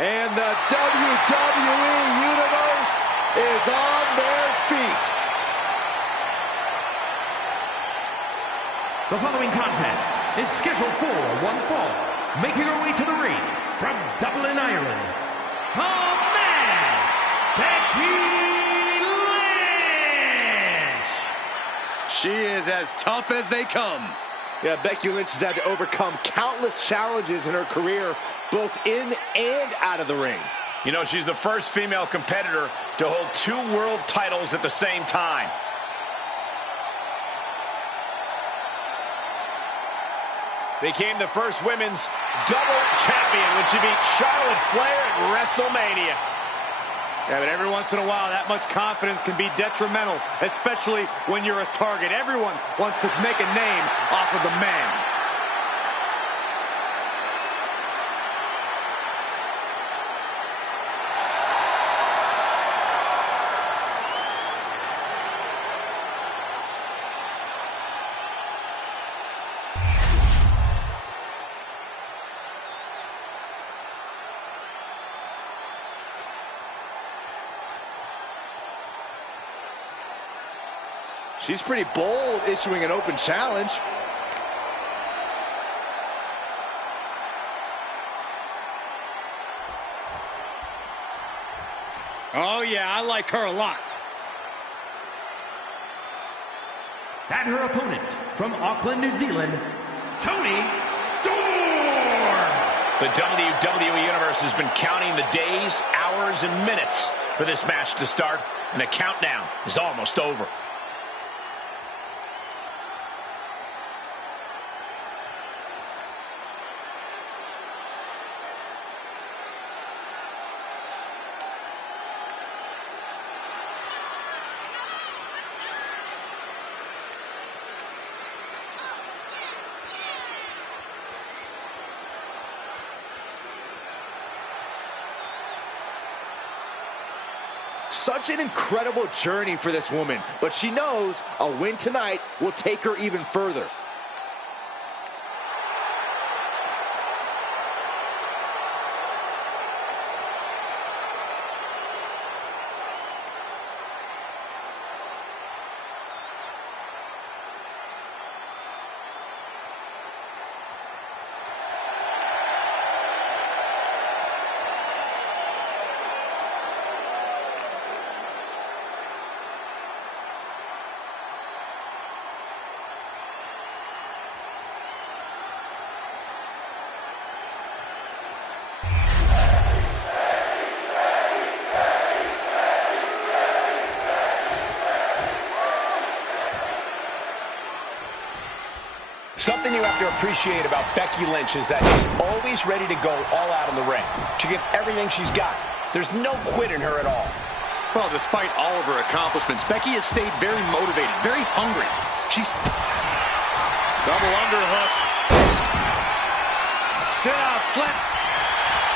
And the WWE Universe is on their feet. The following contest is scheduled for one fall. Making her way to the ring from Dublin, Ireland, the man, Becky Lynch. She is as tough as they come. Yeah, Becky Lynch has had to overcome countless challenges in her career, both in and out of the ring. You know, she's the first female competitor to hold 2 world titles at the same time. became the first women's double champion when she beat Charlotte Flair at WrestleMania. Yeah, but every once in a while, that much confidence can be detrimental, especially when you're a target. Everyone wants to make a name off of the man. She's pretty bold issuing an open challenge. Oh, yeah, I like her a lot. And her opponent from Auckland, New Zealand, Toni Storm. The WWE Universe has been counting the days, hours, and minutes for this match to start, and the countdown is almost over. Such an incredible journey for this woman, but she knows a win tonight will take her even further. Something you have to appreciate about Becky Lynch is that she's always ready to go all out in the ring, to give everything she's got. There's no quit in her at all. Well, despite all of her accomplishments, Becky has stayed very motivated, very hungry. She's... Double underhook. Sit out, slip.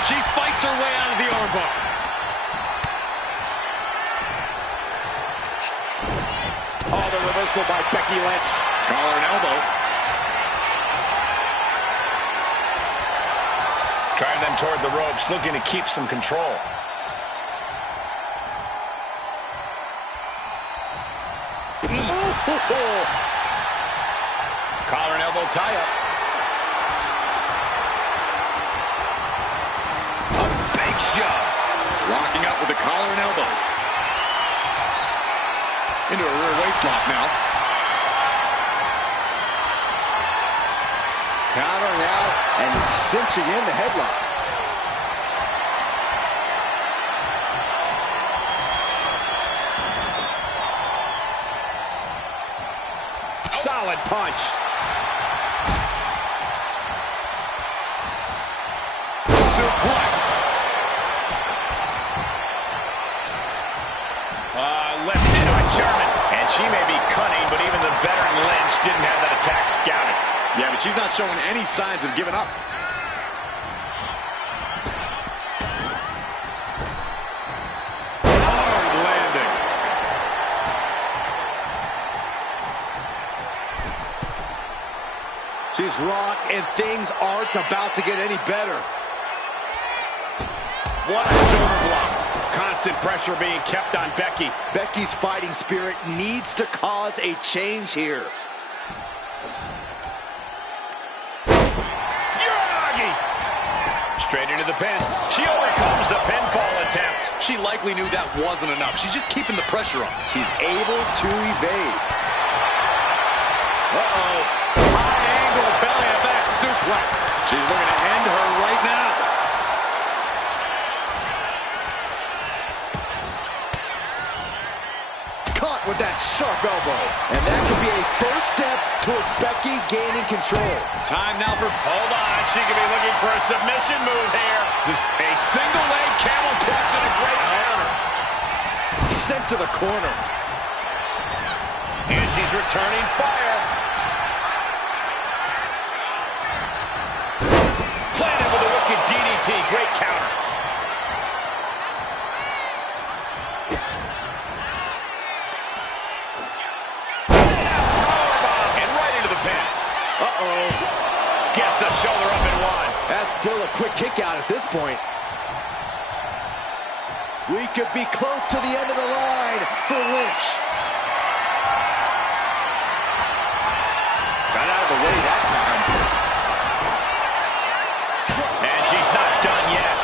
She fights her way out of the armbar. Oh, the reversal by Becky Lynch. Collar and elbow. Drive them toward the ropes, looking to keep some control. Collar and elbow tie-up. A big shove. Locking up with the collar and elbow. Into a rear waist lock now. Countering out and cinching in the headlock. Solid punch. Suplex. Left into a German. And she may be cunning, but even the veteran Lynch didn't have that attack scouted. Yeah, but she's not showing any signs of giving up. Hard landing. She's rocked, and things aren't about to get any better. What a shoulder block. Constant pressure being kept on Becky. Becky's fighting spirit needs to cause a change here. Straight into the pin. She overcomes the pinfall attempt. She likely knew that wasn't enough. She's just keeping the pressure on. She's able to evade. Uh-oh. High angle belly to back suplex. She's looking to end her right now. Caught with that sharp elbow. And that could be a first step towards Becky gaining control. Time now for... Hold on, she could be looking for a submission move here. A single leg camel clutch and a great counter. Sent to the corner. And she's returning fire. Planted with a wicked DDT. Great counter. Powerbomb. And right into the pin. Uh-oh. Gets the shoulder up and one. That's still a quick kick out at this point. We could be close to the end of the line for Lynch. Got out of the way that time. And she's not done yet.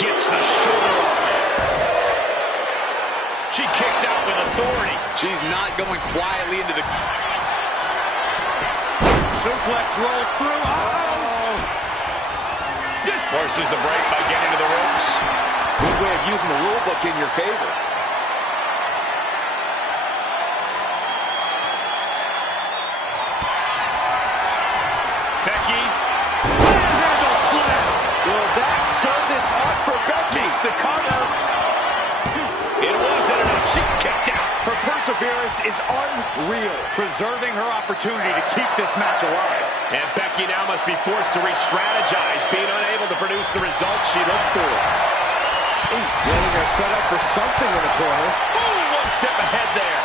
Gets the shoulder up. She kicks out with authority. She's not going quietly into the... Suplex rolls through. Oh! This forces the break by getting to the ropes. Good way of using the rule book in your favor. Becky. Handle slam. Will that serve this up for Becky? Needs the cover. It wasn't enough. She kicked out. Her perseverance is unreal. Preserving her opportunity to keep this match alive. And Becky now must be forced to re-strategize, being unable to produce the results she looked for. Getting her set up for something in the corner. Ooh, one step ahead there.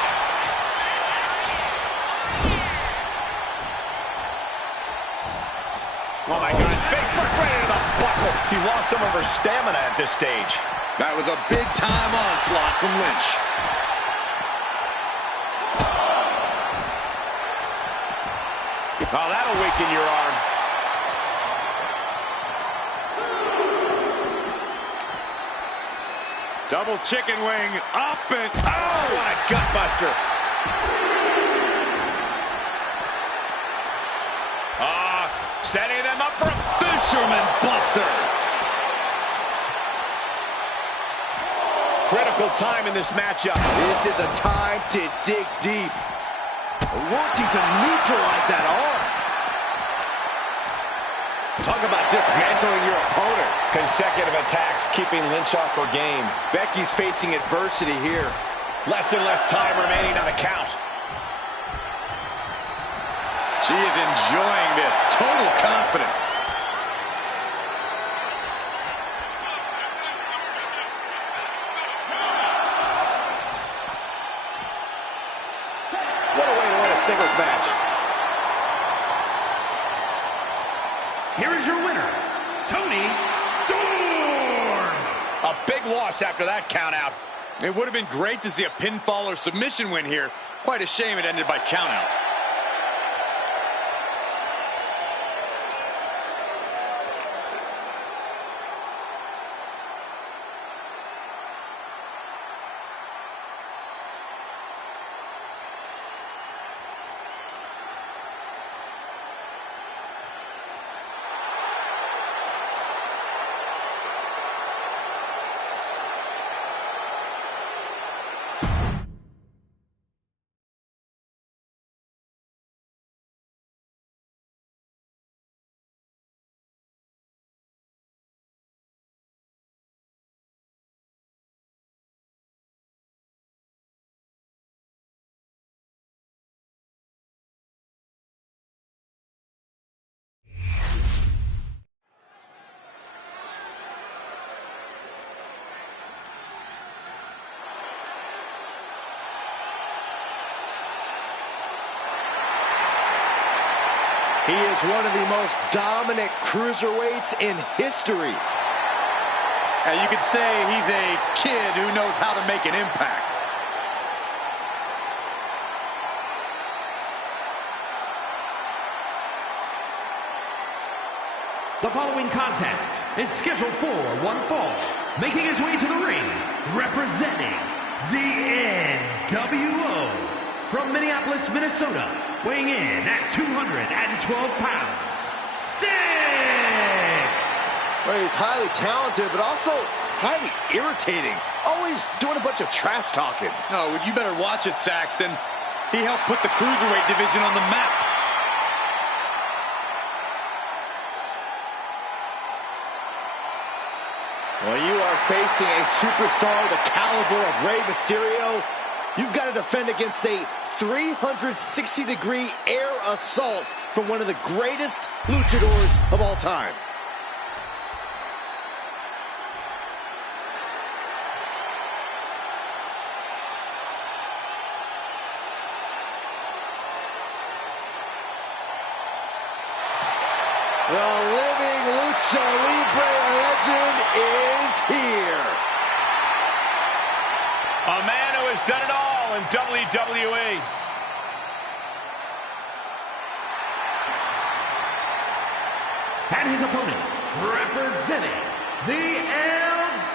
Oh my God, fake first right into the buckle. He lost some of her stamina at this stage. That was a big-time onslaught from Lynch. Oh, that'll weaken your arm. Double chicken wing, up and... Oh, what a gutbuster. Setting them up for a Fisherman buster. critical time in this matchup. This is a time to dig deep. Working to neutralize that arm. Talk about dismantling your opponent. Consecutive attacks keeping Lynch off her game. Becky's facing adversity here. Less and less time remaining on the count. She is enjoying this. Total confidence. What a way to win a singles match. Here is your winner, Toni Storm. A big loss after that count out. It would have been great to see a pinfall or submission win here. Quite a shame it ended by count out. He is one of the most dominant cruiserweights in history. And you could say he's a kid who knows how to make an impact. The following contest is scheduled for one fall. Making his way to the ring, representing the NWO from Minneapolis, Minnesota, weighing in at 212 pounds, 6'. Well, he's highly talented, but also highly irritating. Always doing a bunch of trash talking. Oh, would you better watch it, Saxton. He helped put the Cruiserweight division on the map. When you are facing a superstar the caliber of Rey Mysterio, you've got to defend against a 360-degree air assault from one of the greatest luchadors of all time. The living Lucha Libre legend is here. A man who has done it all in WWE. And his opponent, representing the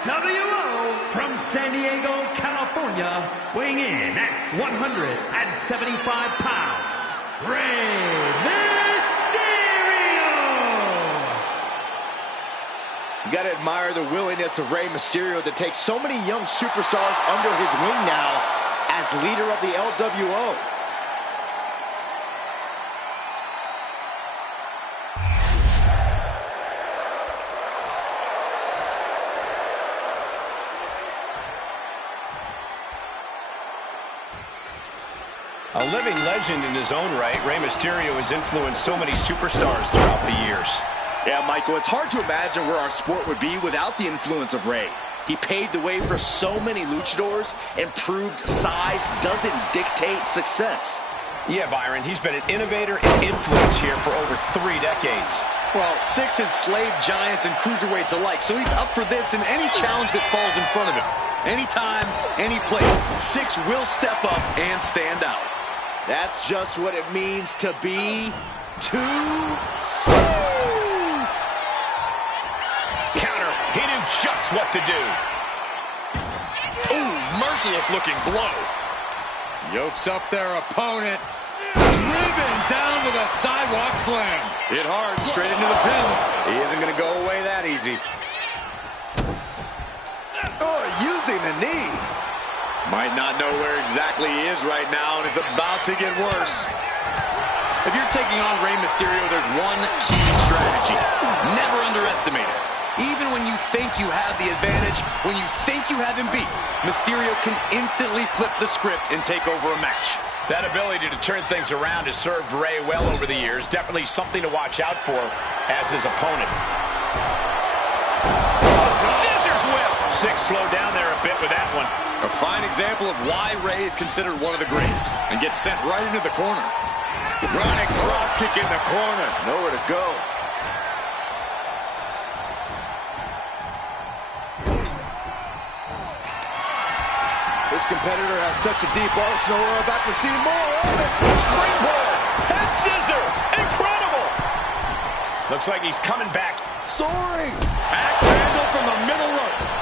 LWO from San Diego, California, weighing in at 175 pounds, Rey Mysterio! You got to admire the willingness of Rey Mysterio to take so many young superstars under his wing now as leader of the LWO. A living legend in his own right, Rey Mysterio has influenced so many superstars throughout the years. Yeah, Michael, it's hard to imagine where our sport would be without the influence of Rey. He paved the way for so many luchadors and proved size doesn't dictate success. Yeah, Byron, he's been an innovator and influence here for over 3 decades. Well, Six has slaved giants and cruiserweights alike, so he's up for this and any challenge that falls in front of him. Anytime, any place, Six will step up and stand out. That's just what it means to be too smooth. Counter. He knew just what to do. Ooh, merciless looking blow. Yokes up their opponent. Driven down to the sidewalk slam. Hit hard, straight into the pin. He isn't going to go away that easy. Oh, using the knee. Might not know where exactly he is right now, and it's about to get worse. If you're taking on Rey Mysterio, there's one key strategy. Never underestimate it. Even when you think you have the advantage, when you think you have him beat, Mysterio can instantly flip the script and take over a match. That ability to turn things around has served Rey well over the years. Definitely something to watch out for as his opponent. Scissors whip! Six slowed down there a bit with that one. A fine example of why Rey is considered one of the greats and gets sent right into the corner. Running drop kick in the corner. Nowhere to go. This competitor has such a deep arsenal. We're about to see more of it. Springboard! Head scissor! Incredible! Looks like he's coming back. Soaring. Axe handle from the middle rope.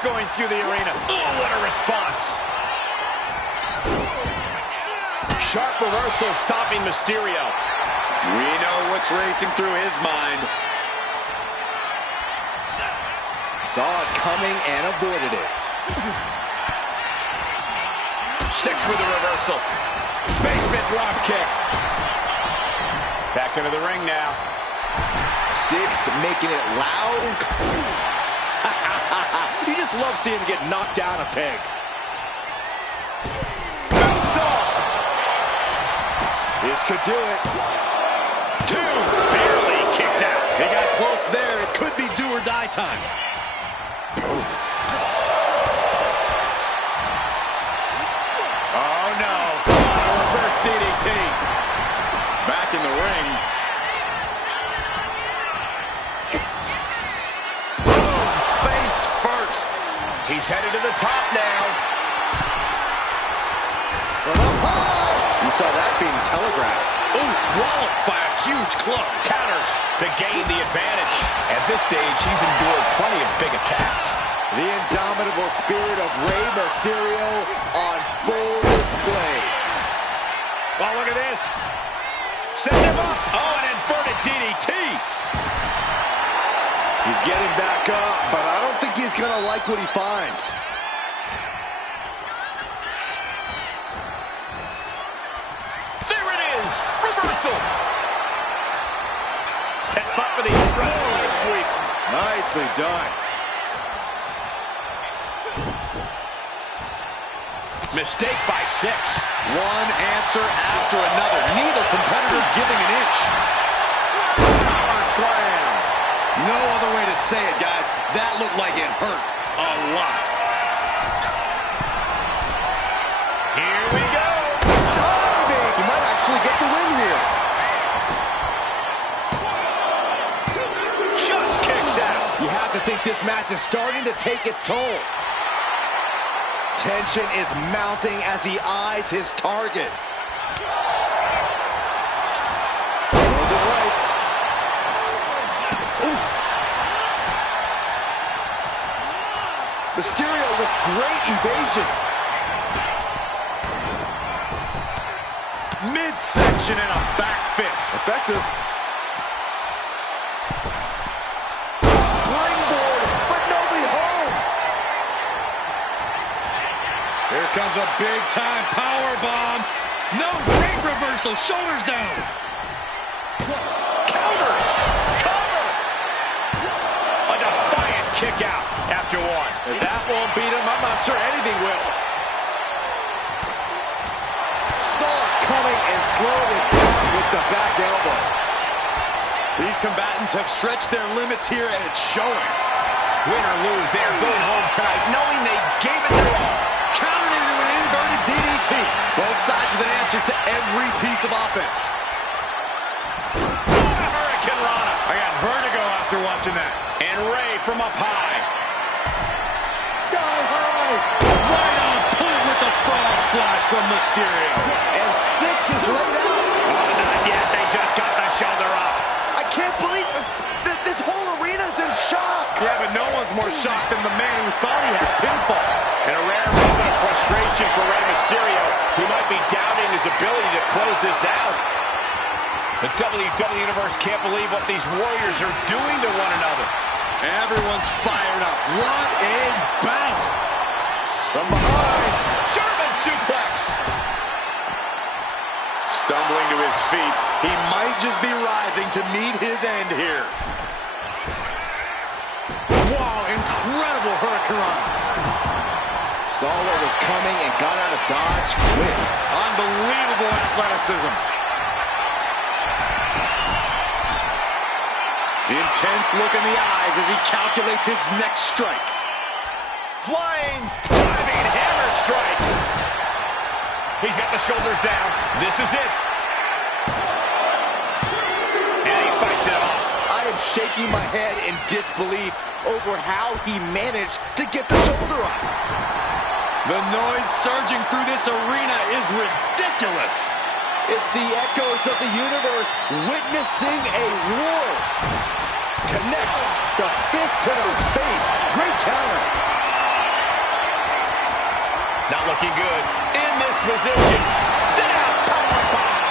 Going through the arena. Oh, what a response. Sharp reversal stopping Mysterio. We know what's racing through his mind. Saw it coming and avoided it. Six with the reversal. Basement drop kick. Back into the ring now. Six making it loud and clear. You just love seeing him get knocked down a peg. This could do it. 2, barely kicks out. They got close there. It could be do or die time. Oh no, reverse DDT. Back in the ring. He's headed to the top now. From up high. You saw that being telegraphed. Ooh, walloped by a huge club. Counters. to gain the advantage. At this stage, he's endured plenty of big attacks. The indomitable spirit of Rey Mysterio on full display. Oh, look at this. Set him up. Oh, an inverted DDT. He's getting back up, but I don't think he's going to like what he finds. There it is. Reversal. Set up for the leg sweep. Nicely done. Mistake by 6. One answer after another. Neither competitor giving an inch. Power slam. No other way to say it, guys. That looked like it hurt a lot. Here we go. Diving. He might actually get the win here. Just kicks out. You have to think this match is starting to take its toll. Tension is mounting as he eyes his target. Golden rights. Oof. Mysterio with great evasion. Midsection and a back fist. Effective. Springboard, but nobody home. Here comes a big-time power bomb. No, great reversal. Shoulders down. Counters. Cover. A defiant kick out after one. If that won't beat him, I'm not sure anything will. Saw it coming and slowed it down with the back elbow. These combatants have stretched their limits here, and it's showing. Win or lose, they are going home tonight knowing they gave it their all. Countered into an inverted DDT. Both sides with an answer to every piece of offense. What a Hurricane Rana. I got vertigo after watching that. And Rey from up high. Sky high. Right on point with the frog splash from Mysterio. And 6 is laid out. Oh, not yet. They just got the shoulder up. I can't believe this whole arena's in shock. Yeah, but no one's more shocked than the man who thought he had pinfall. And a rare moment of frustration for Rey Mysterio. He might be doubting his ability to close this out. The WWE Universe can't believe what these warriors are doing to one another. Everyone's fired up. What a battle. From behind, German suplex. Stumbling to his feet. He might just be rising to meet his end here. Wow, incredible Hurricane. Saw what was coming and got out of dodge quick. Unbelievable athleticism. The intense look in the eyes as he calculates his next strike. Flying, diving hammer strike. He's got the shoulders down. This is it. And he fights it off. I am shaking my head in disbelief over how he managed to get the shoulder up. The noise surging through this arena is ridiculous. It's the echoes of the universe witnessing a war. Connects the fist to the face. Great counter. Not looking good. In this position. Sit out. Power bomb.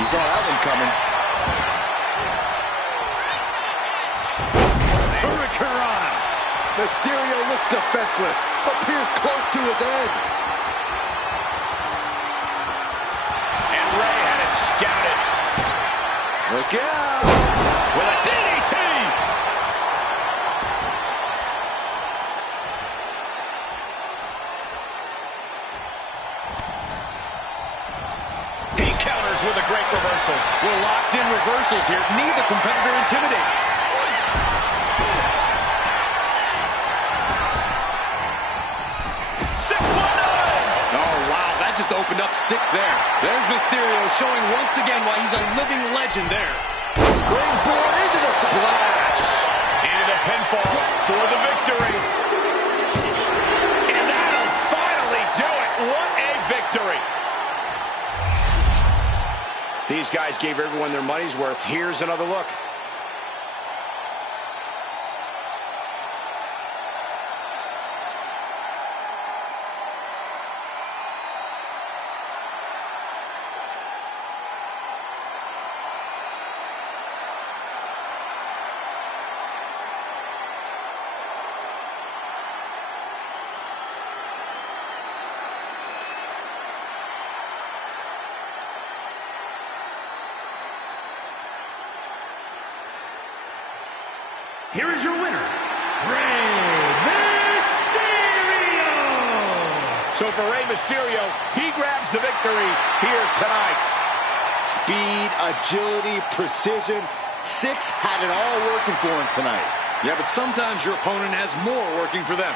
He saw that one coming. Hurricane. Mysterio looks defenseless. Appears close to his end. And Rey had it scouted. Look out. With a DDT. He counters with a great reversal. We're locked in reversals here. Neither competitor intimidated. Just opened up 6 there. There's Mysterio showing once again why he's a living legend there. Springboard into the splash. Into the pinfall for the victory. And that'll finally do it. What a victory. These guys gave everyone their money's worth. Here's another look. Here is your winner, Rey Mysterio! So for Rey Mysterio, he grabs the victory here tonight. Speed, agility, precision. Six had it all working for him tonight. Yeah, but sometimes your opponent has more working for them.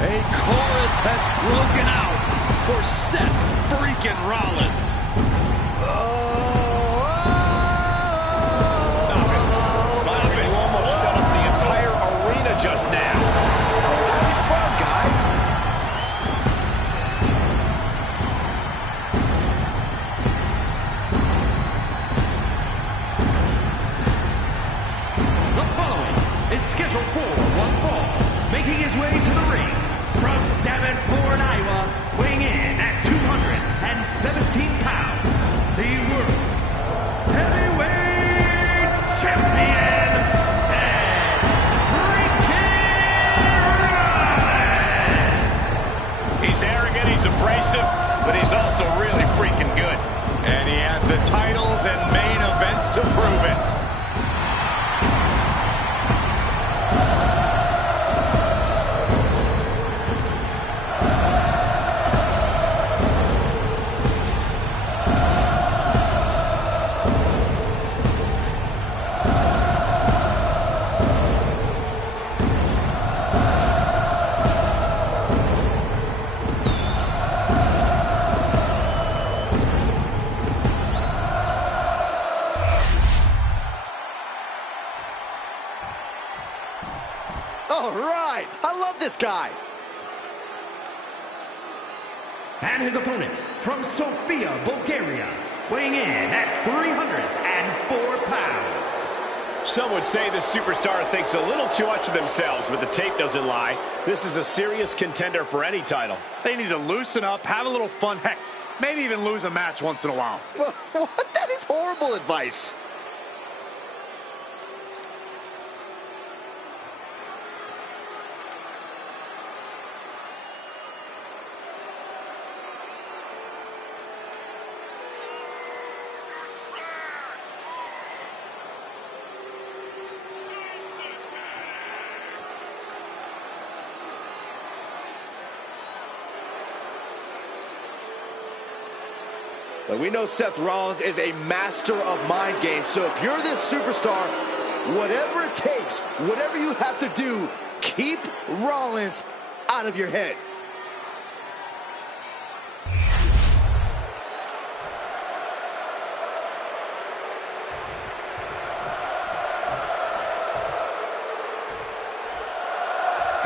A chorus has broken out for Seth freaking Rollins. Stop it. Stop it. You almost shut up the entire arena just now. It's having fun, guys. The following is scheduled for one fall, making his way to the ring from Davenport, Iowa, weighing in at 217 pounds, the World Heavyweight Champion, Seth Rollins! He's arrogant, he's abrasive, but he's also really freaking good. And he has the titles and main events to prove it. All right. I love this guy. And his opponent from Sofia, Bulgaria, weighing in at 304 pounds. Some would say the superstar thinks a little too much of themselves, but the tape doesn't lie. This is a serious contender for any title. They need to loosen up, have a little fun. Heck, maybe even lose a match once in a while. What? That is horrible advice. But we know Seth Rollins is a master of mind games. So if you're this superstar, whatever it takes, whatever you have to do, keep Rollins out of your head.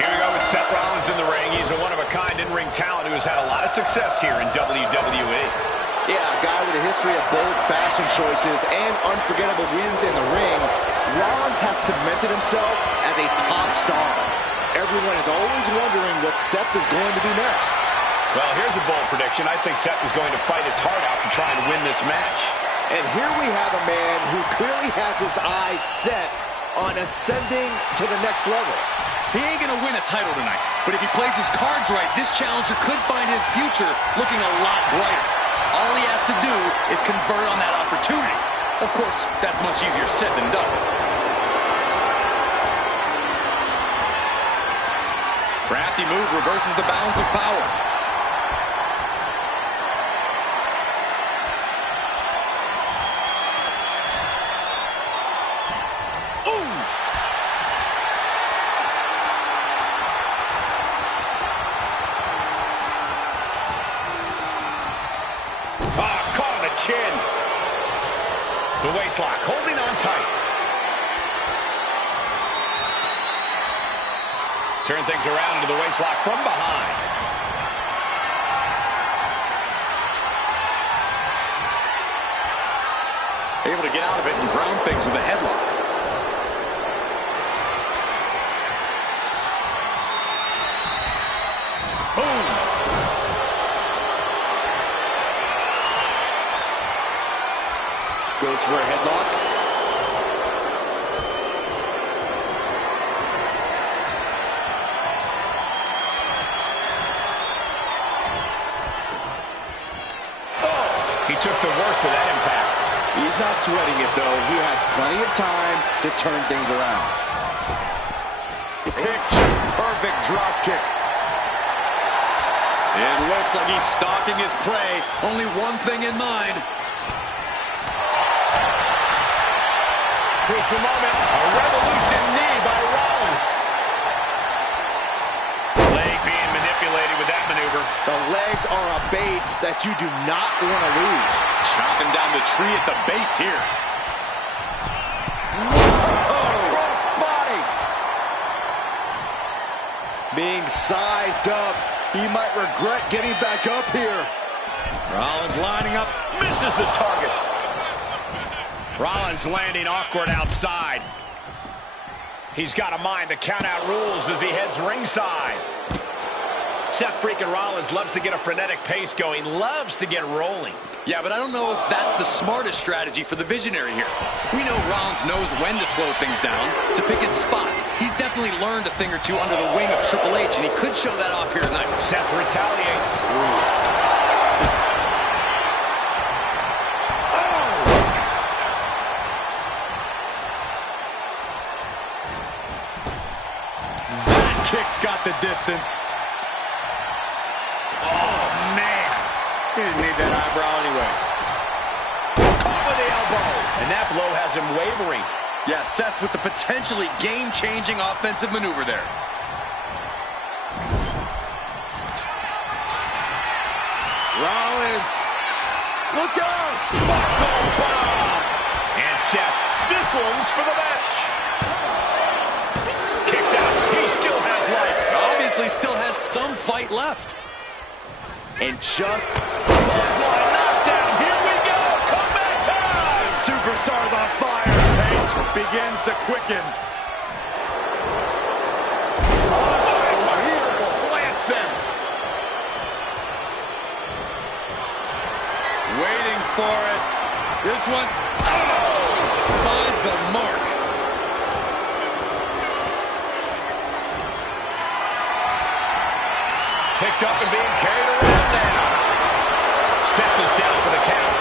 Here we go with Seth Rollins in the ring. He's a one-of-a-kind in-ring talent who has had a lot of success here in WWE. Yeah, a guy with a history of bold fashion choices and unforgettable wins in the ring. Rollins has cemented himself as a top star. Everyone is always wondering what Seth is going to do next. Well, here's a bold prediction. I think Seth is going to fight his heart out to try and win this match. And here we have a man who clearly has his eyes set on ascending to the next level. He ain't gonna win a title tonight, but if he plays his cards right, this challenger could find his future looking a lot brighter. All he has to do is convert on that opportunity. Of course, that's much easier said than done. Crafty move reverses the balance of power. Caught on the chin. The waistlock, holding on tight. Turn things around into the waistlock from behind. Able to get out of it and ground things with a headlock. Boom! Goes for a headlock. He took the worst of that impact. He's not sweating it, though. He has plenty of time to turn things around. Picture perfect drop kick. It looks like he's stalking his prey. Only one thing in mind. Crucial moment. A revolution knee by Rollins. Leg being manipulated with that maneuver. The legs are a base that you do not want to lose. Chopping down the tree at the base here. Cross body. Being sized up. He might regret getting back up here. Rollins lining up. Misses the target. Rollins landing awkward outside. He's got to mind the count-out rules as he heads ringside. Seth freaking Rollins loves to get a frenetic pace going, loves to get rolling. Yeah, but I don't know if that's the smartest strategy for the Visionary here. We know Rollins knows when to slow things down, to pick his spots. He's definitely learned a thing or two under the wing of Triple H, and he could show that off here tonight. Seth retaliates. That kick's got the distance. Oh, man. He didn't need that eyebrow anyway. Caught with the elbow. And that blow has him wavering. Yeah, Seth with the potentially game-changing offensive maneuver there. Rollins. Look out. Buckle bomb. And Seth, this one's for the match. Kicks out. He still has life. Obviously still has some fight left. And just clothesline knockdown. Here we go. Comeback time. Superstars on fire. Pace begins to quicken. plants them. Waiting for it. This one finds the mark. Picked up and being carried around now. Seth is down for the count.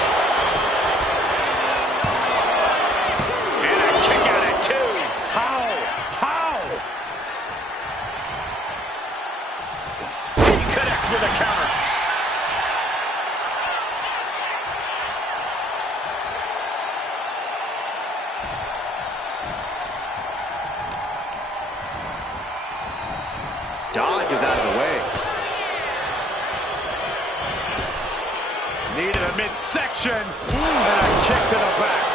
And a kick out at 2. How? He connects with a counter. Dodge is out of the way. Needed a midsection. And a kick to the back.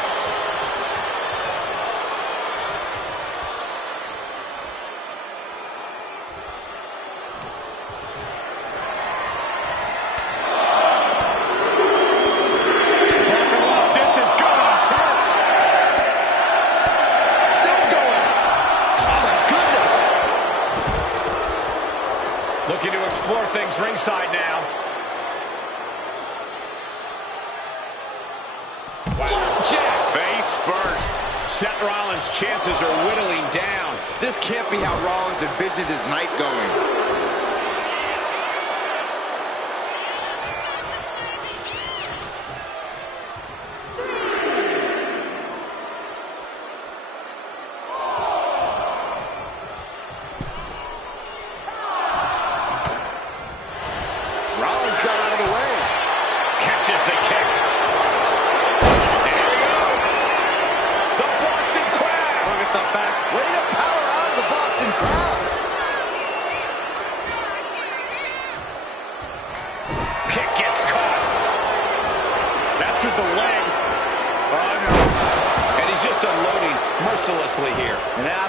Buckle up. This is gonna hurt. Still going. Oh, my goodness. Looking to explore things ringside now. Jack face first. Seth Rollins' chances are whittling down. This can't be how Rollins envisioned his night going.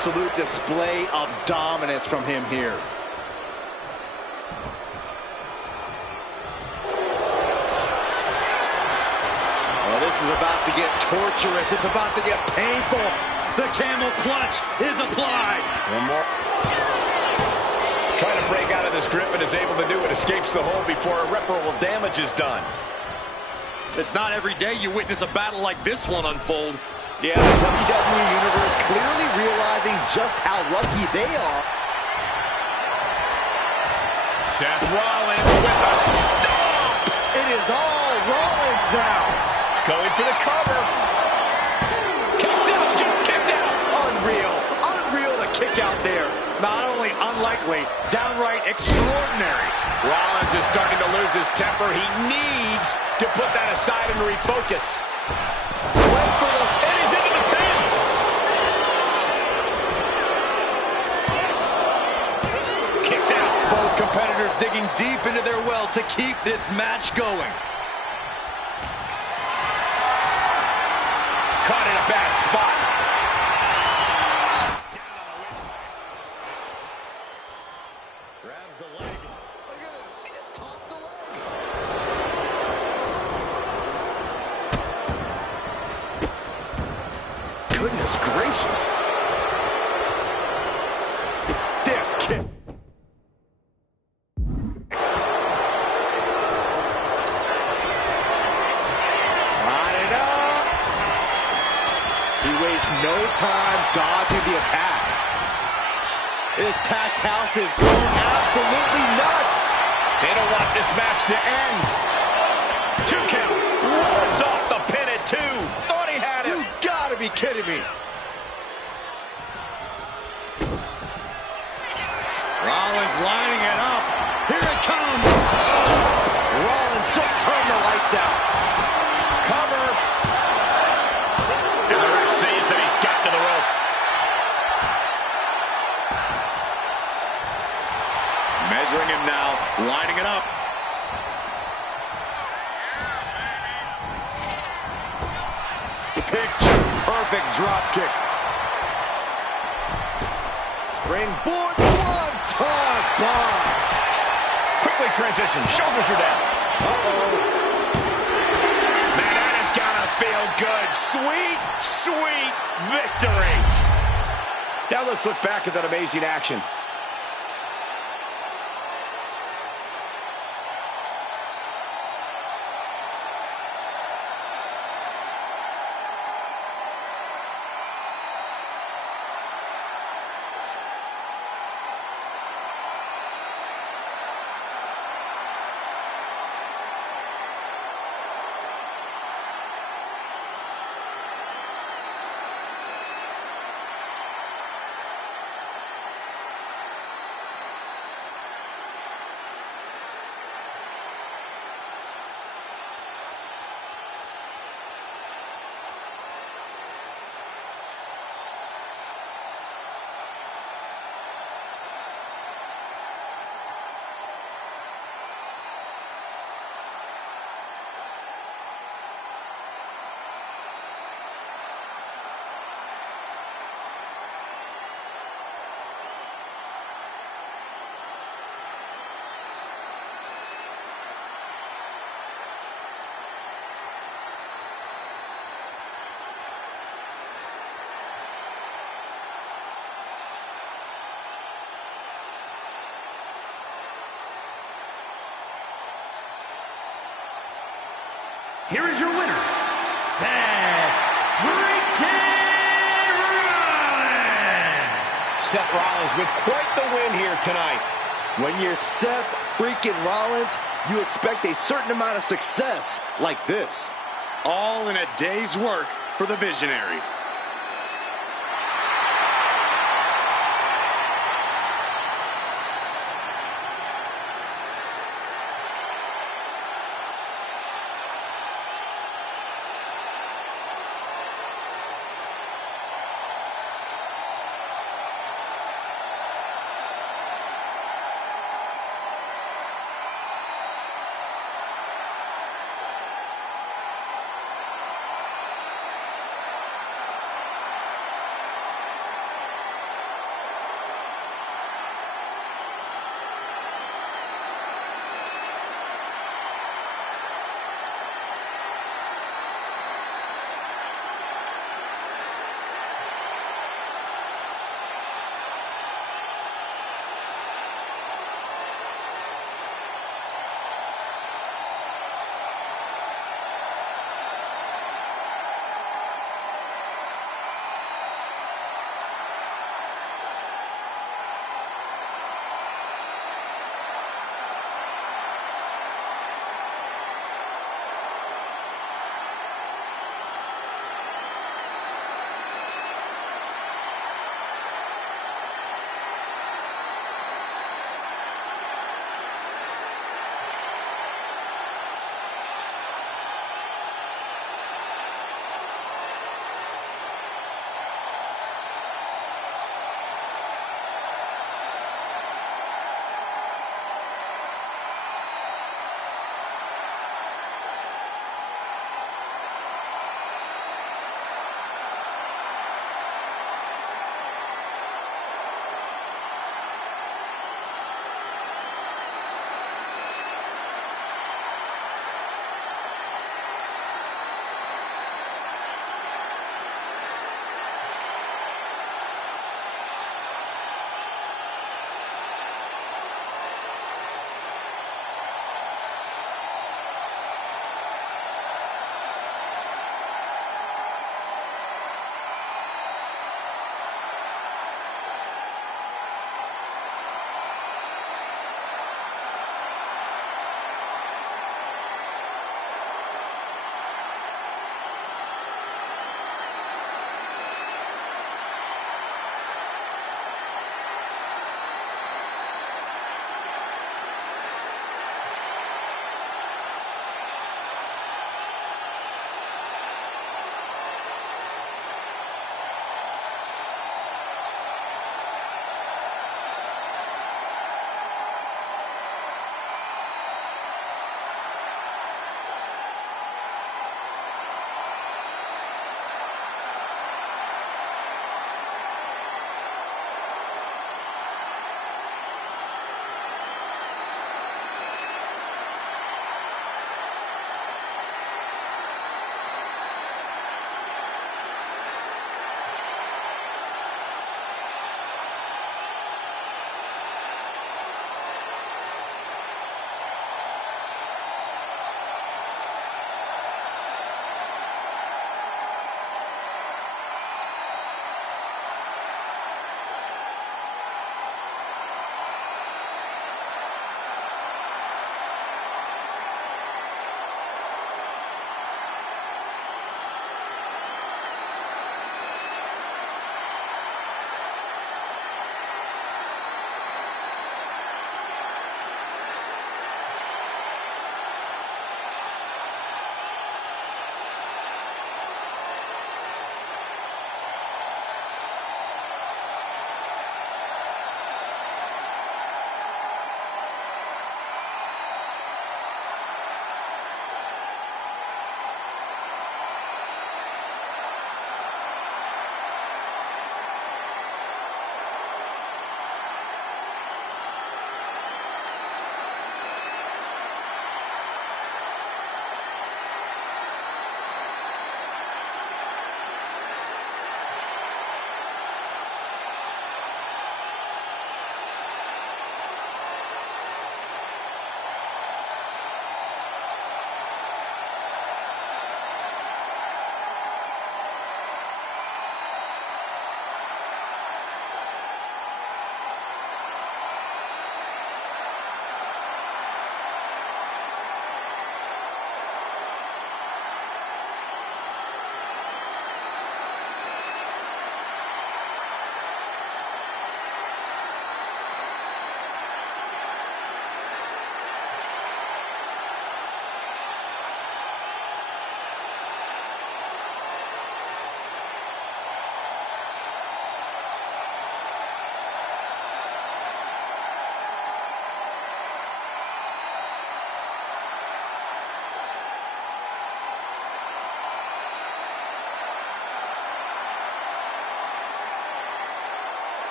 absolute display of dominance from him here. This is about to get torturous. It's about to get painful. The camel clutch is applied. One more. Trying to break out of this grip and is able to do it. Escapes the hold before irreparable damage is done. It's not every day you witness a battle like this one unfold. Yeah, the WWE Universe clearly realizing just how lucky they are. Seth Rollins with a stomp. It is all Rollins now. Going for the cover. Kicks out, just kicked out. Unreal. Unreal to kick out there. Not only unlikely, downright extraordinary. Rollins is starting to lose his temper. He needs to put that aside and refocus. Went for the... And he's into the pin. Kicks out. Both competitors digging deep into their well to keep this match going. Caught in a bad spot. Grabs the leg. Look at this. He just tossed the leg. Goodness gracious. Stiff kick. He wastes no time dodging the attack. This packed house is going absolutely nuts. They don't want this match to end. 2 count. Rollins off the pin at 2. Thought he had it. You gotta be kidding me. Rollins lining it up. Here it comes. Rollins just turned the lights out. Cover. And the ref sees that he's gotten to the rope. Measuring him now, lining it up. Picture perfect drop kick. Springboard swanton bomb. Quickly transition. Shoulders are down. Man, that is gonna feel good. Sweet, sweet victory. Now let's look back at that amazing action. Here is your winner, Seth freaking Rollins. Seth Rollins with quite the win here tonight. When you're Seth freaking Rollins, you expect a certain amount of success like this. All in a day's work for the Visionary.